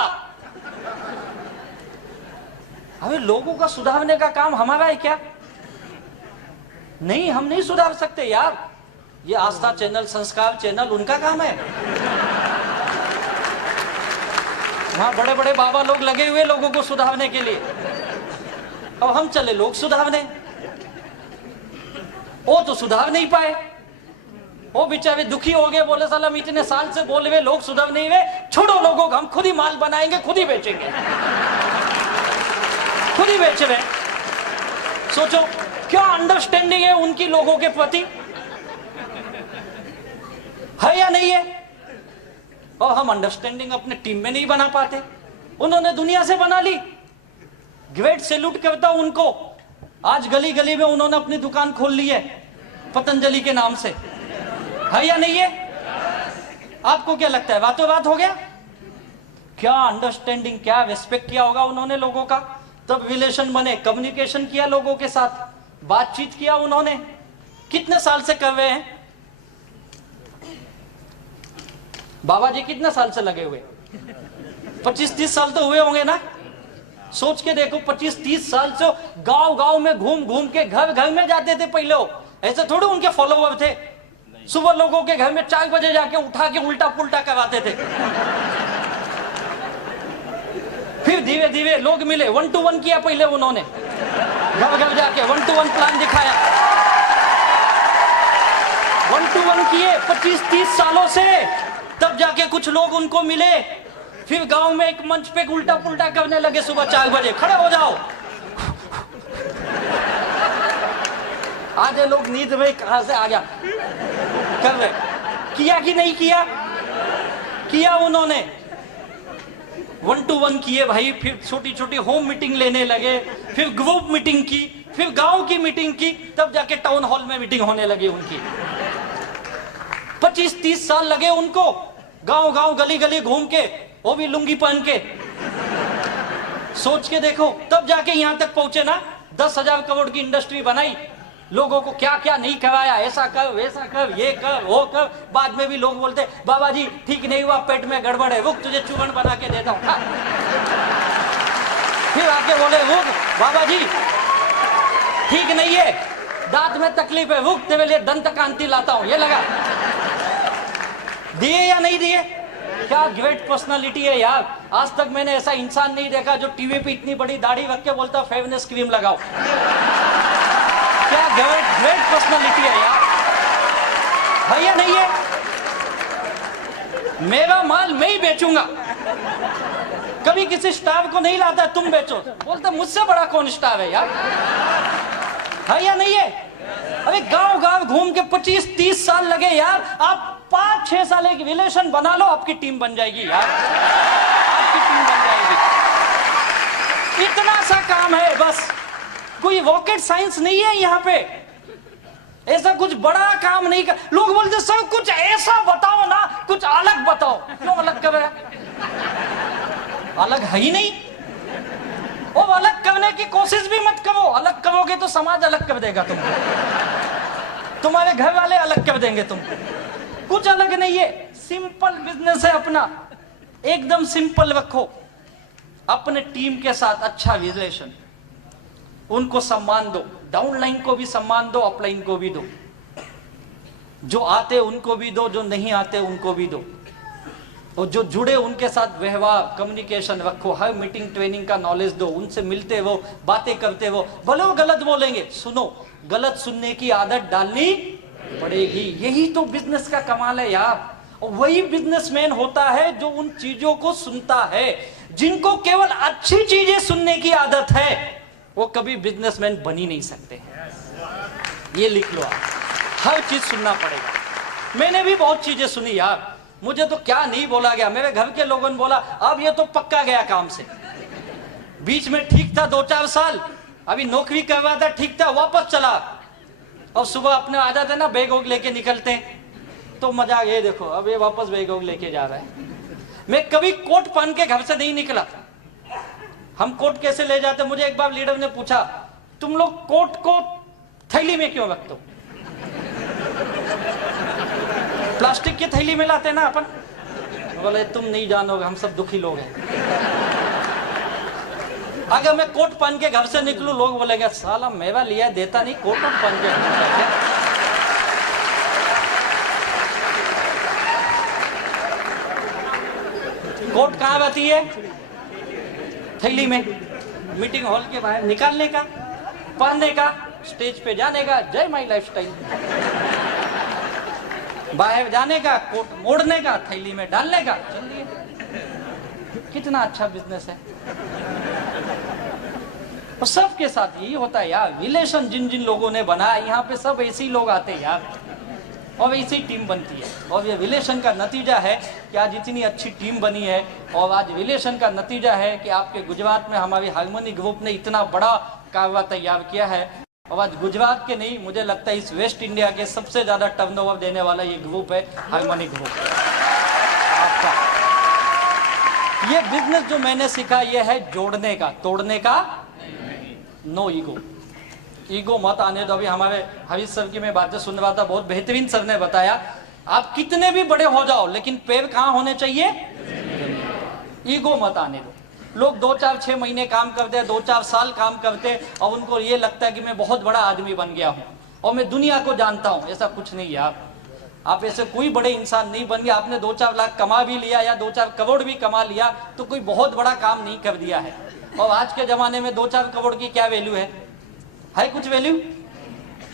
अबे लोगों का सुधारने का काम हमारा है क्या? नहीं, हम नहीं सुधार सकते यार। ये आस्था चैनल, संस्कार चैनल, उनका काम है। वहां बड़े बड़े बाबा लोग लगे हुए लोगों को सुधारने के लिए, अब हम चले लोग सुधारने। वो तो सुधार नहीं पाए, वो बेचारे दुखी हो गए, बोले साला हम इतने साल से बोल रहे लोग सुधर नहीं हुए, छोड़ो लोगों को, हम खुद ही माल बनाएंगे, खुद ही बेचेंगे, खुद ही बेच रहे। सोचो क्या अंडरस्टैंडिंग है उनकी लोगों के प्रति, है या नहीं है? और हम अंडरस्टैंडिंग अपने टीम में नहीं बना पाते, उन्होंने दुनिया से बना ली। ग्रेट सैल्यूट करता हूं उनको। आज गली गली में उन्होंने अपनी दुकान खोल ली है पतंजलि के नाम से, है या नहीं है? आपको क्या लगता है बातों बात हो गया? क्या अंडरस्टैंडिंग, क्या रिस्पेक्ट किया होगा उन्होंने लोगों का, तब रिलेशन बने, कम्युनिकेशन किया लोगों के साथ, बातचीत किया उन्होंने। कितने साल से कर रहे हैं बाबा जी? कितने साल से लगे हुए? 25-30 साल तो हुए होंगे ना। सोच के देखो, 25-30 साल से गांव गांव में घूम घूम के, घर घर में जाते थे पहले। ऐसे थोड़े उनके फॉलोवर थे, सुबह लोगों के घर में 4 बजे जाके उठा के उल्टा पुल्टा करवाते थे। फिर धीरे धीरे लोग मिले, 1 to 1 किया पहले उन्होंने, घर घर जाके 1 to 1 प्लान दिखाया। 1 to 1 किए 25-30 सालों से, तब जाके कुछ लोग उनको मिले। फिर गांव में एक मंच पे उल्टा पुल्टा करने लगे, सुबह 4 बजे खड़े हो जाओ। आधे लोग नींद में कहां से आ गया कर रहे। किया कि नहीं किया? किया उन्होंने। 1 to 1 किए भाई। फिर छोटी छोटी होम मीटिंग लेने लगे, फिर ग्रुप मीटिंग की, फिर गांव की मीटिंग की, तब जाके टाउन हॉल में मीटिंग होने लगी उनकी। 25-30 साल लगे उनको, गांव गांव गली गली घूम के, वो भी लुंगी पहन के। सोच के देखो, तब जाके यहां तक पहुंचे ना। 10,000 करोड़ की इंडस्ट्री बनाई, लोगों को क्या क्या नहीं कराया, ऐसा कर वैसा कर, ये कर वो कर। बाद में भी लोग बोलते बाबा जी ठीक नहीं हुआ, पेट में गड़बड़ है, रुक तुझे चूर्ण बना के देता हूं। फिर आके बोले रुक बाबा जी ठीक नहीं है, दांत में तकलीफ है, रुक तेरे लिए दंत कांति लाता हूं, ये लगा। दिए या नहीं दिए? क्या ग्रेट पर्सनालिटी है यार। आज तक मैंने ऐसा इंसान नहीं देखा जो टीवी पे इतनी बड़ी दाढ़ी रख के बोलता फेयरनेस क्रीम लगाओ। क्या ग्रेट पर्सनालिटी है यार, भैया नहीं है? मेरा माल मैं ही बेचूंगा, कभी किसी स्टार को नहीं लाता तुम बेचो। बोलता मुझसे बड़ा कौन स्टार है यार, है या नहीं है? अरे गांव गांव घूम के 25-30 साल लगे यार। आप 5-6 साल एक रिलेशन बना लो, आपकी टीम बन जाएगी यार, आपकी टीम बन जाएगी। इतना सा काम है बस, कोई रॉकेट साइंस नहीं है यहाँ पे, ऐसा कुछ बड़ा काम नहीं कर। लोग बोलते सर कुछ ऐसा बताओ ना, कुछ अलग बताओ। क्यों अलग कर रहे हैं? अलग है ही नहीं। वो अलग करने की कोशिश भी मत करो, अलग करोगे तो समाज अलग कर देगा तुमको, तुम्हारे घर वाले अलग कर देंगे तुमको। कुछ अलग नहीं है, सिंपल बिजनेस है अपना, एकदम सिंपल रखो। अपने टीम के साथ अच्छा रिलेशन, उनको सम्मान दो, डाउनलाइन को भी सम्मान दो, अपलाइन को भी दो। जो आते उनको भी दो, जो नहीं आते उनको भी दो, और जो जुड़े उनके साथ व्यवहार कम्युनिकेशन रखो। हर मीटिंग ट्रेनिंग का नॉलेज दो, उनसे मिलते हो, बातें करते हो। भले वो गलत बोलेंगे, सुनो, गलत सुनने की आदत डालनी पड़ेगी। यही तो बिजनेस का कमाल है यार। और वही बिजनेसमैन होता है जो उन चीजों को सुनता है। जिनको केवल अच्छी चीजें सुनने की आदत है वो कभी बिजनेसमैन बन ही नहीं सकते। ये लिख लो आप, हर चीज सुनना पड़ेगा। मैंने भी बहुत चीजें सुनी यार, मुझे तो क्या नहीं बोला गया, मेरे घर के लोगों ने बोला अब ये तो पक्का गया काम से। बीच में ठीक था 2-4 साल, अभी नौकरी कर रहा था, ठीक था, वापस चला। और सुबह अपने आ जाते ना बैग वोग लेके निकलते हैं, तो मजा ये देखो अब ये वापस बैग वोग लेके जा रहा है। मैं कभी कोट पहन के घर से नहीं निकला। हम कोट कैसे ले जाते, मुझे एक बार लीडर ने पूछा तुम लोग कोट को थैली में क्यों रखते हो? प्लास्टिक की थैली में लाते ना अपन। बोले तुम नहीं जानोगे, हम सब दुखी लोग हैं। अगर मैं कोट पहन के घर से निकलूं, लोग बोलेंगे साला मेवा लिया देता नहीं, कोट पहन के। कोट कहां रहती है? थैली में। मीटिंग हॉल के बाहर निकालने का, पहनने का, स्टेज पे जाने का, जय माई लाइफस्टाइल। बाहर जाने का, कोट मोड़ने का, थैली में डालने का, चलिए कितना अच्छा बिजनेस है। और सबके साथ यही होता है यार, रिलेशन जिन जिन लोगों ने बनाया, यहाँ पे सब ऐसे ही लोग आते हैं यार, और ऐसी टीम बनती है। और ये रिलेशन का नतीजा है कि आज इतनी अच्छी टीम बनी है। और आज रिलेशन का नतीजा है कि आपके गुजरात में हमारी हार्मनी ग्रुप ने इतना बड़ा कारोबार तैयार किया है। और आज गुजरात के नहीं, मुझे लगता है इस वेस्ट इंडिया के सबसे ज्यादा टर्नओवर देने वाला ये ग्रुप है, हार्मनी ग्रुप आपका। ये बिजनेस जो मैंने सीखा ये है जोड़ने का, तोड़ने का। नो ईगो, ईगो मत आने दो। अभी हमारे हरीश सर की मैं बातें सुन रहा था, बहुत बेहतरीन सर ने बताया आप कितने भी बड़े हो जाओ लेकिन पैर कहां होने चाहिए? ईगो मत आने दो। लोग 2-4-6 महीने काम करते हैं, 2-4 साल काम करते हैं और उनको ये लगता है कि मैं बहुत बड़ा आदमी बन गया हूं और मैं दुनिया को जानता हूं। ऐसा कुछ नहीं है। आप ऐसे कोई बड़े इंसान नहीं बन गए। आपने 2-4 लाख कमा भी लिया या 2-4 करोड़ भी कमा लिया तो कोई बहुत बड़ा काम नहीं कर दिया है। और आज के जमाने में 2-4 करोड़ की क्या वैल्यू है कुछ वैल्यू?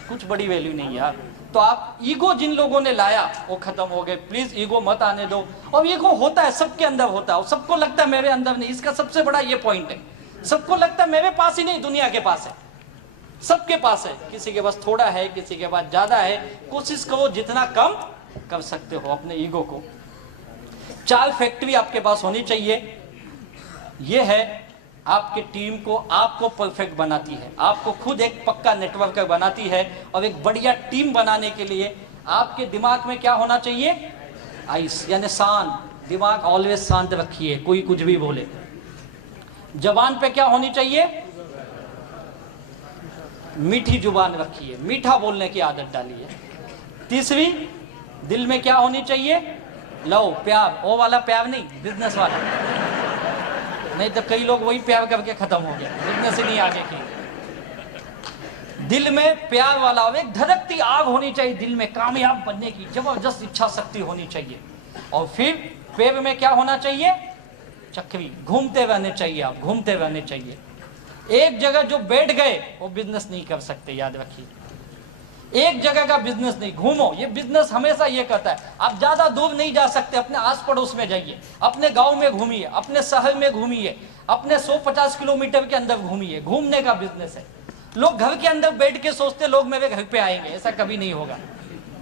कुछ बड़ी वैल्यू नहीं है यार। तो आप ईगो जिन लोगों ने लाया वो खत्म हो गए। प्लीज ईगो मत आने दो। और ईगो होता है, सबके अंदर होता है और सबको लगता है मेरे अंदर नहीं। इसका सबसे बड़ा ये पॉइंट है, सबको लगता है मेरे पास ही नहीं, दुनिया के पास है, सबके पास है। किसी के पास थोड़ा है, किसी के पास ज्यादा है। कोशिश करो जितना कम कर सकते हो अपने ईगो को। 4 फैक्ट्री आपके पास होनी चाहिए। ये है आपके टीम को, आपको परफेक्ट बनाती है, आपको खुद एक पक्का नेटवर्कर बनाती है। और एक बढ़िया टीम बनाने के लिए आपके दिमाग में क्या होना चाहिए? आइस, यानी शांत दिमाग। ऑलवेज शांत रखिए, कोई कुछ भी बोले। जबान पे क्या होनी चाहिए? मीठी जुबान रखिए, मीठा बोलने की आदत डालिए। तीसरी, दिल में क्या होनी चाहिए? लव, प्यार। वो वाला प्यार नहीं, बिजनेस वाला। नहीं तो कई लोग वही प्यार करके खत्म हो गया, बिजनेस ही नहीं आगे की। दिल में प्यार वाला, एक धड़कती आग होनी चाहिए दिल में, कामयाब बनने की जबरदस्त इच्छा शक्ति होनी चाहिए। और फिर पैर में क्या होना चाहिए? चक्री, घूमते रहने चाहिए। आप घूमते रहने चाहिए। एक जगह जो बैठ गए वो बिजनेस नहीं कर सकते, याद रखिए। एक जगह का बिजनेस नहीं, घूमो। ये बिजनेस हमेशा ये कहता है आप ज्यादा दूर नहीं जा सकते, अपने आस पड़ोस में जाइए, अपने गांव में घूमिए, अपने शहर में घूमिए, अपने 150 किलोमीटर के अंदर घूमिए। घूमने का बिजनेस है। लोग घर के अंदर बैठ के सोचते लोग मेरे घर पे आएंगे, ऐसा कभी नहीं होगा।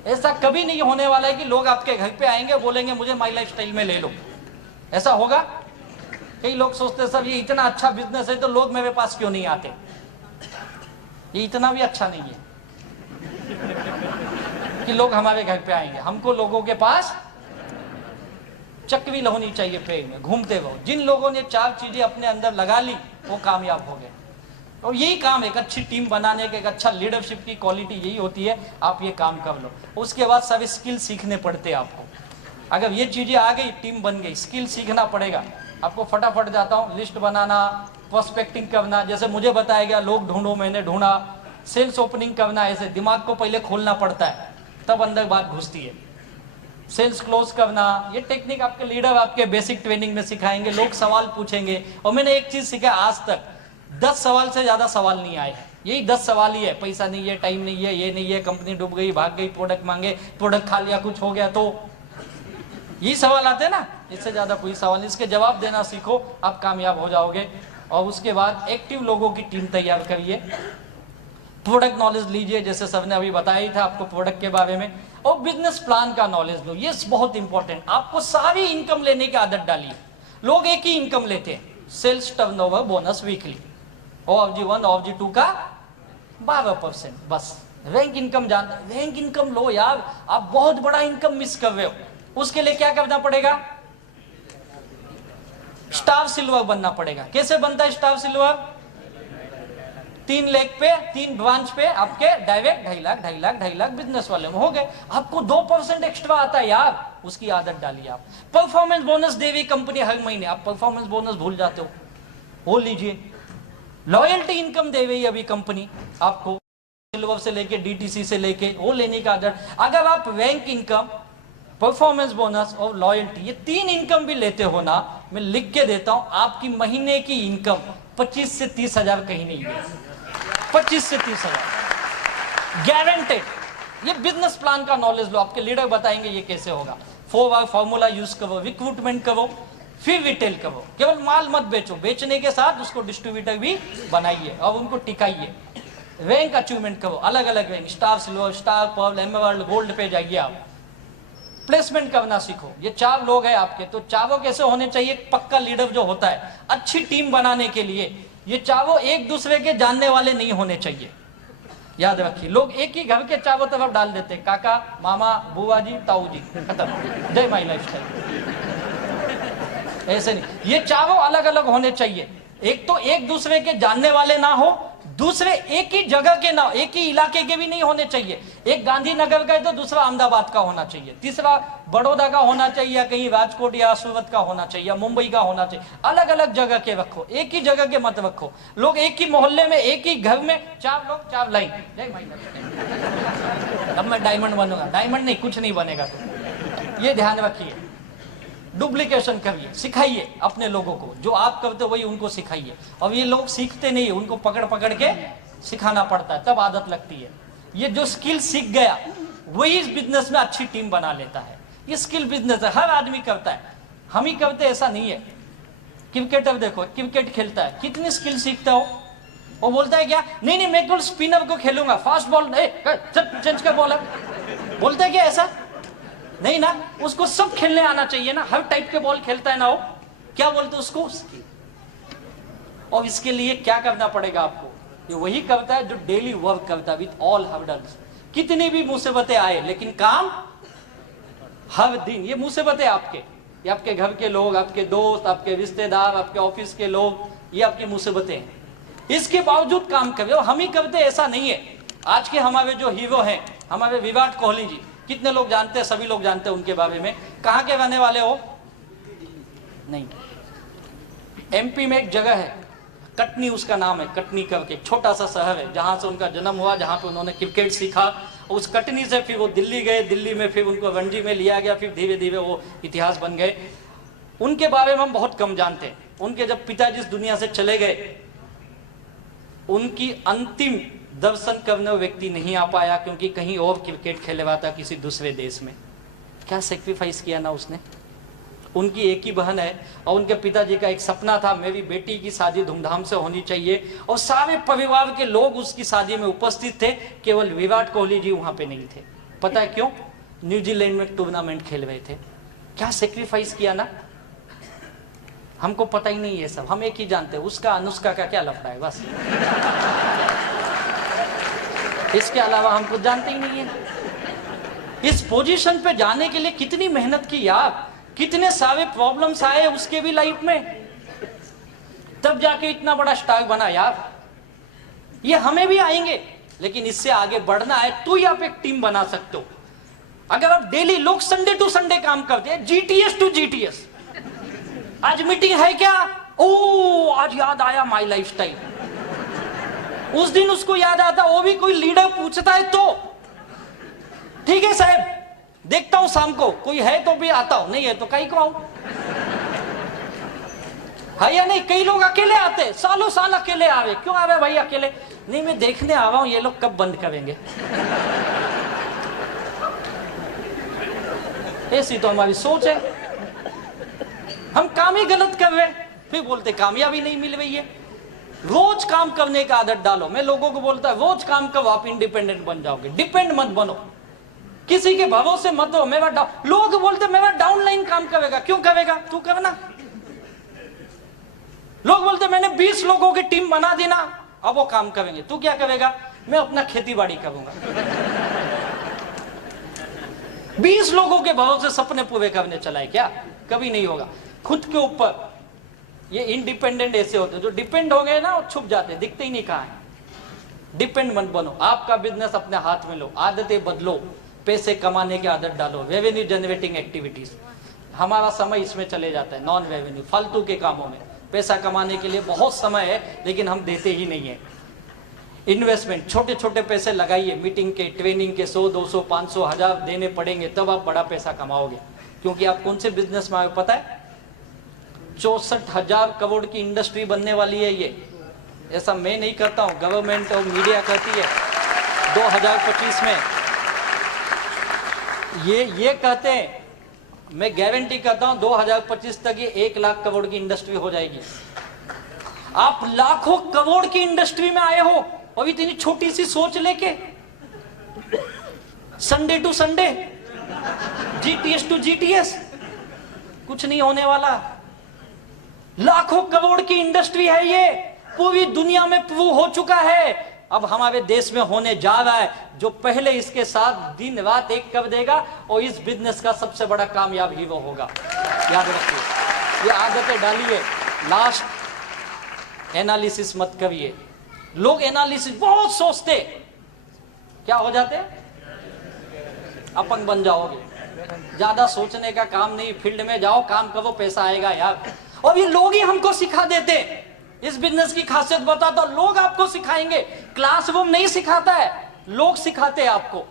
ऐसा कभी नहीं होने वाला है कि लोग आपके घर पे आएंगे बोलेंगे मुझे माई लाइफ स्टाइल में ले लो। ऐसा होगा? कई लोग सोचते सब ये इतना अच्छा बिजनेस है तो लोग मेरे पास क्यों नहीं आते। ये इतना भी अच्छा नहीं है कि लोग हमारे घर पे आएंगे। हमको लोगों के पास चक्री होनी चाहिए, पेड़ में घूमते रहो। जिन लोगों ने 4 चीजें अपने अंदर लगा ली वो कामयाब हो गए। और यही काम एक अच्छी टीम बनाने का, एक अच्छा लीडरशिप की क्वालिटी यही होती है। आप ये काम कर लो, उसके बाद सब स्किल सीखने पड़ते हैं आपको। अगर ये चीजें आ गई, टीम बन गई, स्किल सीखना पड़ेगा आपको। फटाफट जाता हूँ, लिस्ट बनाना, प्रोस्पेक्टिंग करना, जैसे मुझे बताया गया, लोग ढूंढो, मैंने ढूंढा। सेल्स ओपनिंग करना, ऐसे दिमाग को पहले खोलना पड़ता है तब अंदर बात घुसती है। सेल्स क्लोज करना, ये टेक्निक आपके लीडर आपके बेसिक ट्रेनिंग में सिखाएंगे। लोग सवाल पूछेंगे। और मैंने एक चीज सीखा, आज तक 10 सवाल से ज्यादा सवाल नहीं आए हैं। यही 10 सवाल ही है, पैसा नहीं है, टाइम नहीं है, ये नहीं है, कंपनी डूब गई, भाग गई, प्रोडक्ट मांगे, प्रोडक्ट खा लिया, कुछ हो गया, तो यही सवाल आते हैं ना। इससे ज्यादा कोई सवाल नहीं। इसके जवाब देना सीखो, आप कामयाब हो जाओगे। और उसके बाद एक्टिव लोगों की टीम तैयार करिए। प्रोडक्ट नॉलेज लीजिए, जैसे सर ने अभी बताया ही था आपको प्रोडक्ट के बारे में। और बिजनेस प्लान का नॉलेज लो, ये बहुत इंपॉर्टेंट। आपको सारी इनकम लेने की आदत डाली है। लोग एक ही इनकम लेते हैं, sales turnover bonus weekly, OFG1 OFG2 का 12%, बस। रैंक इनकम जानते, रैंक इनकम लो यार, आप बहुत बड़ा इनकम मिस कर रहे हो। उसके लिए क्या करना पड़ेगा? स्टार सिल्वर बनना पड़ेगा। कैसे बनता है स्टार सिल्वर? 3 लाख पे 3 ब्रांच पे आपके डायरेक्ट 2.5 लाख बिजनेस वाले में हो गए। आपको 2% एक्स्ट्रा आता है यार, उसकी आदत डालिए आप। परफॉर्मेंस बोनस दे रही कंपनी हर महीने, आप परफॉर्मेंस बोनस भूल जाते हो, वो लीजिए। लॉयल्टी इनकम दे रही है अभी कंपनी आपको, सिल्वर से लेके DTC से लेके, वो लेने का आदत। अगर आप रैंक इनकम, परफॉर्मेंस बोनस और लॉयल्टी, ये 3 इनकम भी लेते हो ना, मैं लिख के देता हूं, आपकी महीने की इनकम 25 से 30 हजार कहीं नहीं है। 25 से 30 हजार गारंटेड। ये बिजनेस प्लान का नॉलेज लो, आपके लीडर बताएंगे ये कैसे होगा। 4R फॉर्मूला यूज करो, रिक्रूटमेंट करो, फिर रिटेल करो। केवल माल मत बेचो, बेचने के साथ उसको डिस्ट्रीब्यूटर भी बनाइए और उनको टिकाइए। रैंक अचीवमेंट करो, अलग अलग rank, star silver, star pearl, emerald, gold पे जाइए आप। प्लेसमेंट करना सीखो। ये 4 लोग हैं आपके, तो चारों कैसे होने चाहिए? पक्का लीडर जो होता है, अच्छी टीम बनाने के लिए ये चारों एक दूसरे के जानने वाले नहीं होने चाहिए। याद रखिए, लोग एक ही घर के चारों तरफ डाल देते, काका, मामा, बुआ जी, ताऊ जी, खत्म, जय माई लाइफस्टाइल। ऐसे नहीं, ये चारों अलग अलग होने चाहिए। एक तो एक दूसरे के जानने वाले ना हो, दूसरे एक ही जगह के ना, एक ही इलाके के भी नहीं होने चाहिए। एक गांधीनगर का है तो दूसरा अहमदाबाद का होना चाहिए, तीसरा बड़ौदा का होना चाहिए, या कहीं राजकोट या सूरत का होना चाहिए, या मुंबई का होना चाहिए। अलग अलग जगह के रखो, एक ही जगह के मत रखो। लोग एक ही मोहल्ले में, एक ही घर में 4 लोग 4 लाइन। अब मैं डायमंड बनूंगा, डायमंड नहीं, कुछ नहीं बनेगा। तो ये ध्यान रखिए, डुप्लीकेशन करिए, सिखाइए अपने लोगों को, जो आप करते हो वही उनको सिखाइए। और ये लोग सीखते नहीं है, उनको पकड़ पकड़ के सिखाना पड़ता है, तब आदत लगती है। ये जो स्किल सीख गया वही इस बिजनेस में अच्छी टीम बना लेता है। ये स्किल बिजनेस है, हर आदमी करता है, हम ही करते ऐसा नहीं है। क्रिकेटर देखो, क्रिकेट खेलता है, कितनी स्किल सीखता हो। वो बोलता है क्या, नहीं नहीं मैं केवल स्पिनर को खेलूंगा, फास्ट बॉल चेंज कर बॉलर, बोलता है क्या ऐसा? नहीं ना, उसको सब खेलने आना चाहिए ना, हर टाइप के बॉल खेलता है ना वो, क्या बोलते उसको? और इसके लिए क्या करना पड़ेगा आपको? ये वही करता है जो डेली वर्क करता है विथ ऑल हर्डल्स। कितनी भी मुसीबतें आए लेकिन काम हर दिन। ये मुसीबतें आपके, ये आपके घर के लोग, आपके दोस्त, आपके रिश्तेदार, आपके ऑफिस के लोग, ये आपकी मुसीबतें हैं। इसके बावजूद काम कर रहे हो, हम ही करते ऐसा नहीं है। आज के हमारे जो हीरो हैं, हमारे विराट कोहली जी, कितने लोग जानते हैं? सभी लोग जानते हैं उनके बारे में। कहां के रहने वाले हो? नहीं, MP में एक जगह है, कटनी उसका नाम है, कटनी करके छोटा सा शहर है, जहां से उनका जन्म हुआ, जहां पे उन्होंने क्रिकेट सीखा। उस कटनी से फिर वो दिल्ली गए, दिल्ली में फिर उनको रणजी में लिया गया, फिर धीरे धीरे वो इतिहास बन गए। उनके बारे में हम बहुत कम जानते हैं। उनके जब पिताजी इस दुनिया से चले गए, उनकी अंतिम दर्शन करने व्यक्ति नहीं आ पाया, क्योंकि कहीं और क्रिकेट खेले हुआ था किसी दूसरे देश में। क्या सेक्रीफाइस किया ना उसने। उनकी एक ही बहन है और उनके पिताजी का एक सपना था, मेरी बेटी की शादी धूमधाम से होनी चाहिए, और सारे परिवार के लोग उसकी शादी में उपस्थित थे, केवल विराट कोहली जी वहां पे नहीं थे। पता है क्यों? न्यूजीलैंड में टूर्नामेंट खेल रहे थे। क्या सेक्रीफाइस किया ना। हमको पता ही नहीं है सब, हम एक ही जानते हैं, उसका अनुष्का का क्या लफड़ा है, बस। इसके अलावा हम कुछ जानते ही नहीं है। इस पोजीशन पे जाने के लिए कितनी मेहनत की यार, कितने सारे प्रॉब्लम्स आए उसके भी लाइफ में, तब जाके इतना बड़ा स्टार बना यार। ये हमें भी आएंगे, लेकिन इससे आगे बढ़ना है तो ही आप एक टीम बना सकते हो। अगर आप डेली, लोग संडे टू संडे काम करते हैं, GTS टू GTS। आज मीटिंग है क्या? ओ आज याद आया माई लाइफस्टाइल। उस दिन उसको याद आता, वो भी कोई लीडर पूछता है तो ठीक है साहब, देखता हूं शाम को, कोई है तो भी आता हूं, नहीं है तो कहीं को आऊं, है या नहीं? कई लोग अकेले आते, सालों साल अकेले आ रहे। क्यों आ रहे भाई अकेले? नहीं मैं देखने आ रहा हूं ये लोग कब बंद करेंगे। ऐसी तो हमारी सोच है। हम काम ही गलत कर रहे, फिर बोलते कामयाबी नहीं मिल रही है। रोज काम करने का आदत डालो। मैं लोगों को बोलता है रोज काम करो, आप इंडिपेंडेंट बन जाओगे। डिपेंड मत बनो, किसी के भरोसे मत हो। मेरा लोग बोलते मेरा डाउनलाइन काम करेगा, क्यों करेगा? तू करना। लोग बोलते मैंने 20 लोगों की टीम बना दी ना, अब वो काम करेंगे। तू क्या करेगा? मैं अपना खेती बाड़ी करूंगा। 20 लोगों के भरोसे सपने पूरे करने चला है क्या? कभी नहीं होगा। खुद के ऊपर ये इंडिपेंडेंट ऐसे होते हैं, जो डिपेंड हो गए ना वो छुप जाते, दिखते ही नहीं कहां है। डिपेंड मत बनो, आपका बिजनेस अपने हाथ में लो, आदतें बदलो, पैसे कमाने की आदत डालो, रेवेन्यू जनरेटिंग एक्टिविटीज। हमारा समय इसमें चले जाता है, नॉन रेवेन्यू फालतू के कामों में। पैसा कमाने के लिए बहुत समय है लेकिन हम देते ही नहीं है। इन्वेस्टमेंट, छोटे छोटे पैसे लगाइए, मीटिंग के, ट्रेनिंग के 100, 200, 500, 1000 देने पड़ेंगे, तब आप बड़ा पैसा कमाओगे। क्योंकि आप कौन से बिजनेस में आए पता है? 64,000 करोड़ की इंडस्ट्री बनने वाली है ये। ऐसा मैं नहीं करता हूं, गवर्नमेंट और मीडिया करती है। 2025 में ये कहते हैं, मैं गारंटी करता हूं 2025 तक ये 1 लाख करोड़ की इंडस्ट्री हो जाएगी। आप लाखों करोड़ की इंडस्ट्री में आए हो और इतनी छोटी सी सोच लेके, Sunday to Sunday, GTS to GTS, कुछ नहीं होने वाला। लाखों करोड़ की इंडस्ट्री है ये, पूरी दुनिया में प्रूव हो चुका है। अब हमारे देश में होने जा रहा है। जो पहले इसके साथ दिन रात एक कर देगा और इस बिजनेस का सबसे बड़ा कामयाब ही वो होगा। याद रखिए, ये आदतें डालिए। लास्ट, एनालिसिस मत करिए। लोग एनालिसिस बहुत सोचते, क्या हो जाते? अपन बन जाओगे। ज्यादा सोचने का काम नहीं, फील्ड में जाओ, काम करो, पैसा आएगा यार। और ये लोग ही हमको सिखा देते। इस बिजनेस की खासियत बता तो लोग आपको सिखाएंगे। क्लासरूम नहीं सिखाता है, लोग सिखाते हैं आपको।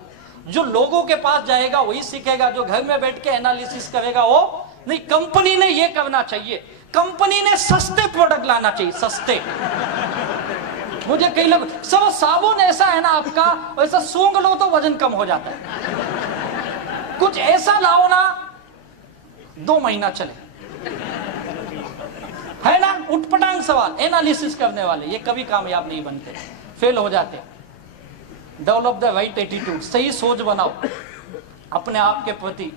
जो लोगों के पास जाएगा वही सीखेगा। जो घर में बैठ के एनालिसिस करेगा वो नहीं। कंपनी ने ये करना चाहिए, कंपनी ने सस्ते प्रोडक्ट लाना चाहिए, सस्ते। मुझे कई लोग, सर साबुन ऐसा है ना आपका, वैसा सूंघ लो तो वजन कम हो जाता है, कुछ ऐसा लाओ ना 2 महीना चले, है ना। उठपटांग सवाल, एनालिसिस करने वाले ये कभी कामयाब नहीं बनते, फेल हो जाते। डेवलप द राइट एटीट्यूड, सही सोच बनाओ अपने आप के प्रति।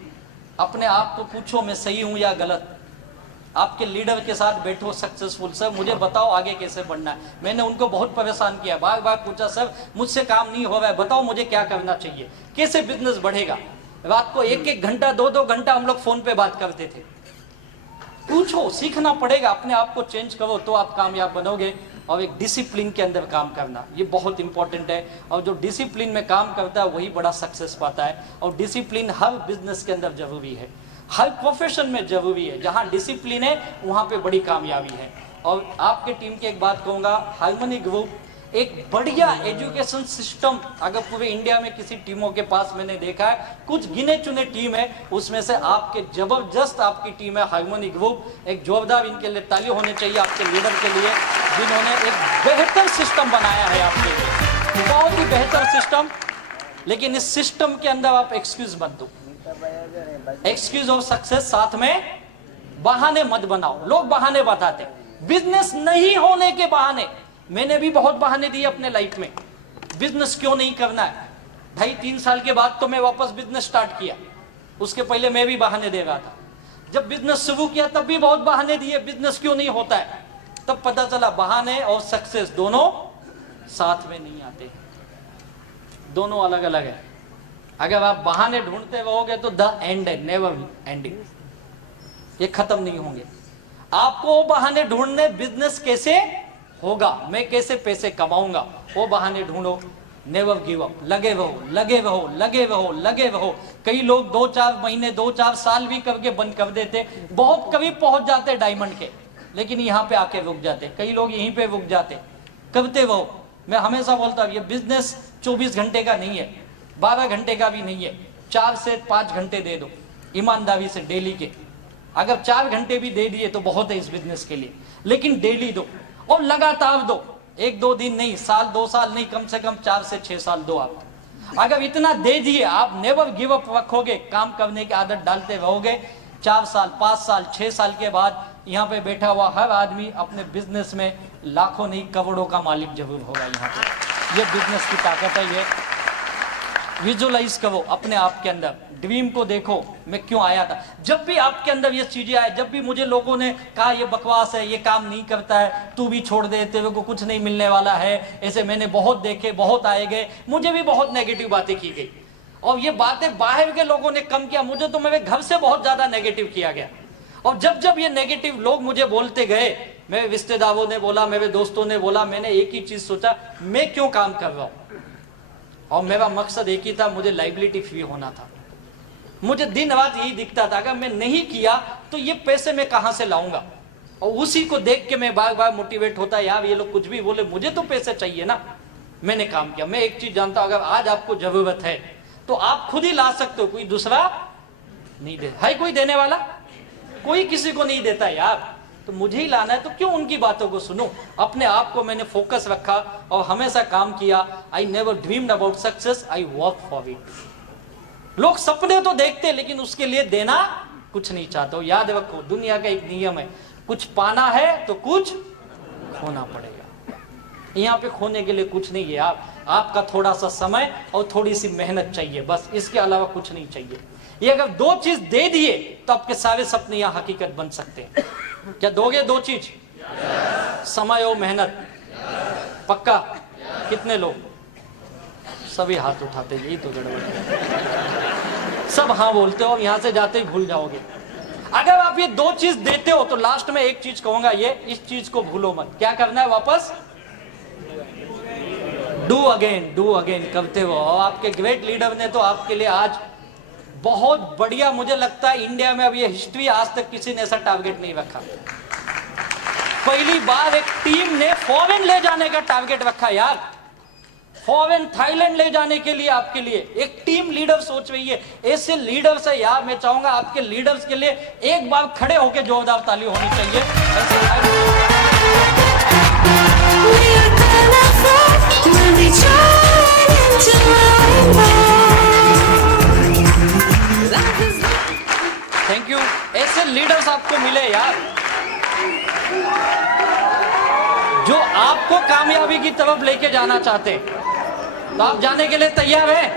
अपने आप को पूछो मैं सही हूं या गलत। आपके लीडर के साथ बैठो सक्सेसफुल, सर मुझे बताओ आगे कैसे बढ़ना है। मैंने उनको बहुत परेशान किया, बार बार पूछा सर मुझसे काम नहीं हो रहा है, बताओ मुझे क्या करना चाहिए, कैसे बिजनेस बढ़ेगा। रात को 1-1 घंटा 2-2 घंटा हम लोग फोन पे बात करते थे। पूछो, सीखना पड़ेगा, अपने आप को चेंज करो तो आप कामयाब बनोगे। और एक डिसिप्लिन के अंदर काम करना, ये बहुत इंपॉर्टेंट है। और जो डिसिप्लिन में काम करता है वही बड़ा सक्सेस पाता है। और डिसिप्लिन हर बिजनेस के अंदर जरूरी है, हर प्रोफेशन में जरूरी है। जहां डिसिप्लिन है वहां पे बड़ी कामयाबी है। और आपके टीम की एक बात कहूंगा, हार्मनी ग्रुप एक बढ़िया एजुकेशन सिस्टम अगर पूरे इंडिया में किसी टीमों के पास मैंने देखा है, कुछ गिने चुने टीम है, उसमें से आपके जबरदस्त आपकी टीम है हार्मनी ग्रुप। एक जोरदार इनके लिए ताली होनी चाहिए आपके लीडर के लिए, जिन्होंने एक बेहतर सिस्टम बनाया है आपके लिए, बहुत ही बेहतर सिस्टम। लेकिन इस सिस्टम के अंदर आप एक्सक्यूज मत दो, एक्सक्यूज ऑफ सक्सेस साथ में बहाने मत बनाओ। लोग बहाने बताते, बिजनेस नहीं होने के बहाने। मैंने भी बहुत बहाने दिए अपने लाइफ में, बिजनेस क्यों नहीं करना है। 2.5-3 साल के बाद तो मैं वापस बिजनेस स्टार्ट किया, उसके पहले मैं भी बहाने दे रहा था। जब बिजनेस शुरू किया तब भी बहुत बहाने दिए, बिजनेस क्यों नहीं होता है। तब पता चला बहाने और सक्सेस दोनों साथ में नहीं आते, दोनों अलग अलग है। अगर आप बहाने ढूंढते रहोगे तो द एंड है, नेवर एंडिंग, ये खत्म नहीं होंगे। आपको बहाने ढूंढने, बिजनेस कैसे होगा, मैं कैसे पैसे कमाऊंगा, वो बहाने ढूंढो। नेवर गिव अप, लगे रहो, लगे रहो, लगे रहो, लगे रहो। कई लोग 2-4 महीने 2-4 साल भी करके बंद कर देते, बहुत करीब पहुंच जाते डायमंड के, लेकिन यहाँ पे आके रुक जाते। कई लोग यहीं पे रुक जाते। करते रहो। मैं हमेशा बोलता हूँ ये बिजनेस 24 घंटे का नहीं है, 12 घंटे का भी नहीं है। 4 से 5 घंटे दे दो ईमानदारी से डेली के। अगर 4 घंटे भी दे दिए तो बहुत है इस बिजनेस के लिए, लेकिन डेली दो और लगातार दो। 1-2 दिन नहीं, साल 2 साल नहीं, कम से कम 4 से 6 साल दो आप। अगर इतना दे दिए, आप नेवर गिव अप रखोगे, काम करने की आदत डालते रहोगे, 4 साल 5 साल 6 साल के बाद यहाँ पे बैठा हुआ हर आदमी अपने बिजनेस में लाखों नहीं करोड़ों का मालिक जरूर होगा। यहाँ पे ये बिजनेस की ताकत है। ये विजुअलाइज करो अपने आप के अंदर, ड्रीम को देखो मैं क्यों आया था। जब भी आपके अंदर ये चीजें आए, जब भी मुझे लोगों ने कहा ये बकवास है, ये काम नहीं करता है, तू भी छोड़ दे, तेरे को कुछ नहीं मिलने वाला है, ऐसे मैंने बहुत देखे, बहुत आए गए, मुझे भी बहुत नेगेटिव बातें की गई। और ये बातें बाहर के लोगों ने कम किया, मुझे तो मेरे घर से बहुत ज्यादा नेगेटिव किया गया। और जब जब ये नेगेटिव लोग मुझे बोलते गए, मेरे रिश्तेदारों ने बोला, मेरे दोस्तों ने बोला, मैंने एक ही चीज सोचा, मैं क्यों काम कर रहा हूं। और मेरा मकसद एक ही था, मुझे लाइबिलिटी फ्री होना था। मुझे दिन रात यही दिखता था, अगर मैं नहीं किया तो ये पैसे मैं कहां से लाऊंगा। और उसी को देख के मैं बार बार मोटिवेट होता, यार ये लोग कुछ भी बोले, मुझे तो पैसे चाहिए ना। मैंने काम किया। मैं एक चीज जानता हूं, अगर आज आपको जरूरत है तो आप खुद ही ला सकते हो, कोई दूसरा नहीं दे। है कोई देने वाला? कोई किसी को नहीं देता यार, तो मुझे ही लाना है, तो क्यों उनकी बातों को सुनो। अपने आप को मैंने फोकस रखा और हमेशा काम किया। I never dreamed about success, I work for it. लोग सपने तो देखते लेकिन उसके लिए देना कुछ नहीं चाहते हो। याद रखो, दुनिया का एक नियम है, कुछ पाना है तो कुछ खोना पड़ेगा। यहाँ पे खोने के लिए कुछ नहीं है। आपका थोड़ा सा समय और थोड़ी सी मेहनत चाहिए, बस, इसके अलावा कुछ नहीं चाहिए। ये अगर दो चीज दे दिए तो आपके सारे सपने यहाँ हकीकत बन सकते हैं। क्या दोगे दो चीज? समय और मेहनत। पक्का? कितने लोग? सभी हाथ उठाते, यही तो गड़बड़ है। सब हाँ बोलते हो, यहां से जाते ही भूल जाओगे। अगर आप ये दो चीज देते हो तो लास्ट में एक चीज कहूंगा, ये इस चीज को भूलो मत। क्या करना है? वापस डू अगेन करते हो। और आपके ग्रेट लीडर ने तो आपके लिए आज बहुत बढ़िया, मुझे लगता है इंडिया में अब ये हिस्ट्री, आज तक किसी ने ऐसा टारगेट नहीं रखा। पहली बार एक टीम ने फॉरेन ले जाने का टारगेट रखा यार। फॉरेन, थाईलैंड ले जाने के लिए आपके लिए एक टीम लीडर सोच रही है। ऐसे लीडर्स है यार, मैं चाहूंगा आपके लीडर्स के लिए एक बार खड़े होकर जोरदार ताली होनी चाहिए। Thank you. ऐसे लीडर्स आपको मिले यार, जो आपको कामयाबी की तरफ लेके जाना चाहते हैं। तो आप जाने के लिए तैयार हैं?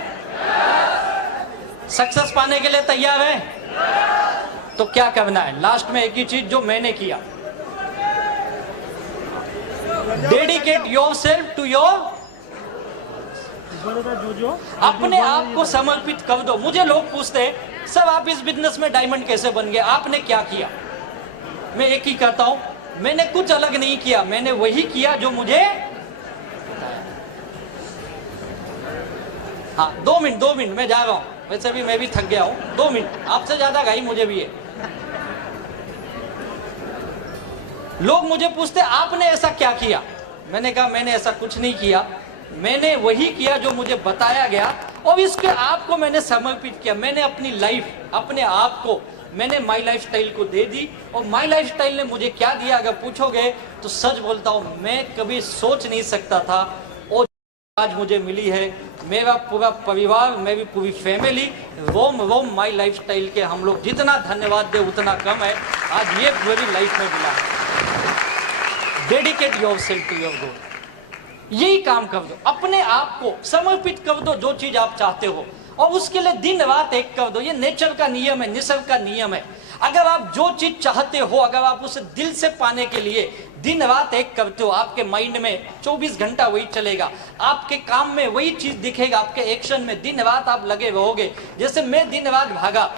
सक्सेस पाने के लिए तैयार हैं? तो क्या करना है? लास्ट में एक ही चीज जो मैंने किया, डेडिकेट योरसेल्फ टू योर, अपने आप को समर्पित कर दो। मुझे लोग पूछते हैं, सब आप इस बिजनेस में डायमंड कैसे बन गए, आपने क्या किया? मैं एक ही कहता हूं, मैंने कुछ अलग नहीं किया, मैंने वही किया जो मुझे। हाँ, 2 मिनट मैं जा रहा हूं, वैसे भी मैं भी थक गया हूं। 2 मिनट, आपसे ज्यादा घाई मुझे भी है। लोग मुझे पूछते आपने ऐसा क्या किया? मैंने कहा मैंने ऐसा कुछ नहीं किया, मैंने वही किया जो मुझे बताया गया और इसके आप को मैंने समर्पित किया। मैंने अपनी लाइफ, अपने आप को मैंने माई लाइफ स्टाइल को दे दी। और माई लाइफ स्टाइल ने मुझे क्या दिया अगर पूछोगे तो सच बोलता हूं, मैं कभी सोच नहीं सकता था और आज मुझे मिली है। मेरा पूरा परिवार, मेरी पूरी family, Rome my life style के हम लोग जितना धन्यवाद दे उतना कम है। आज ये मेरी लाइफ में मिला है। Dedicate yourself to your goal. यही काम कर दो, अपने आप को समर्पित कर दो जो चीज आप चाहते हो, और उसके लिए दिन रात एक कर दो। ये नेचर का नियम है, निसर्ग का नियम है। अगर आप जो चीज चाहते हो, अगर आप उसे दिल से पाने के लिए दिन रात एक करते हो, आपके माइंड में 24 घंटा वही चलेगा, आपके काम में वही चीज दिखेगा, आपके एक्शन में दिन रात आप लगे रहोगे। जैसे मैं दिन रात भागा,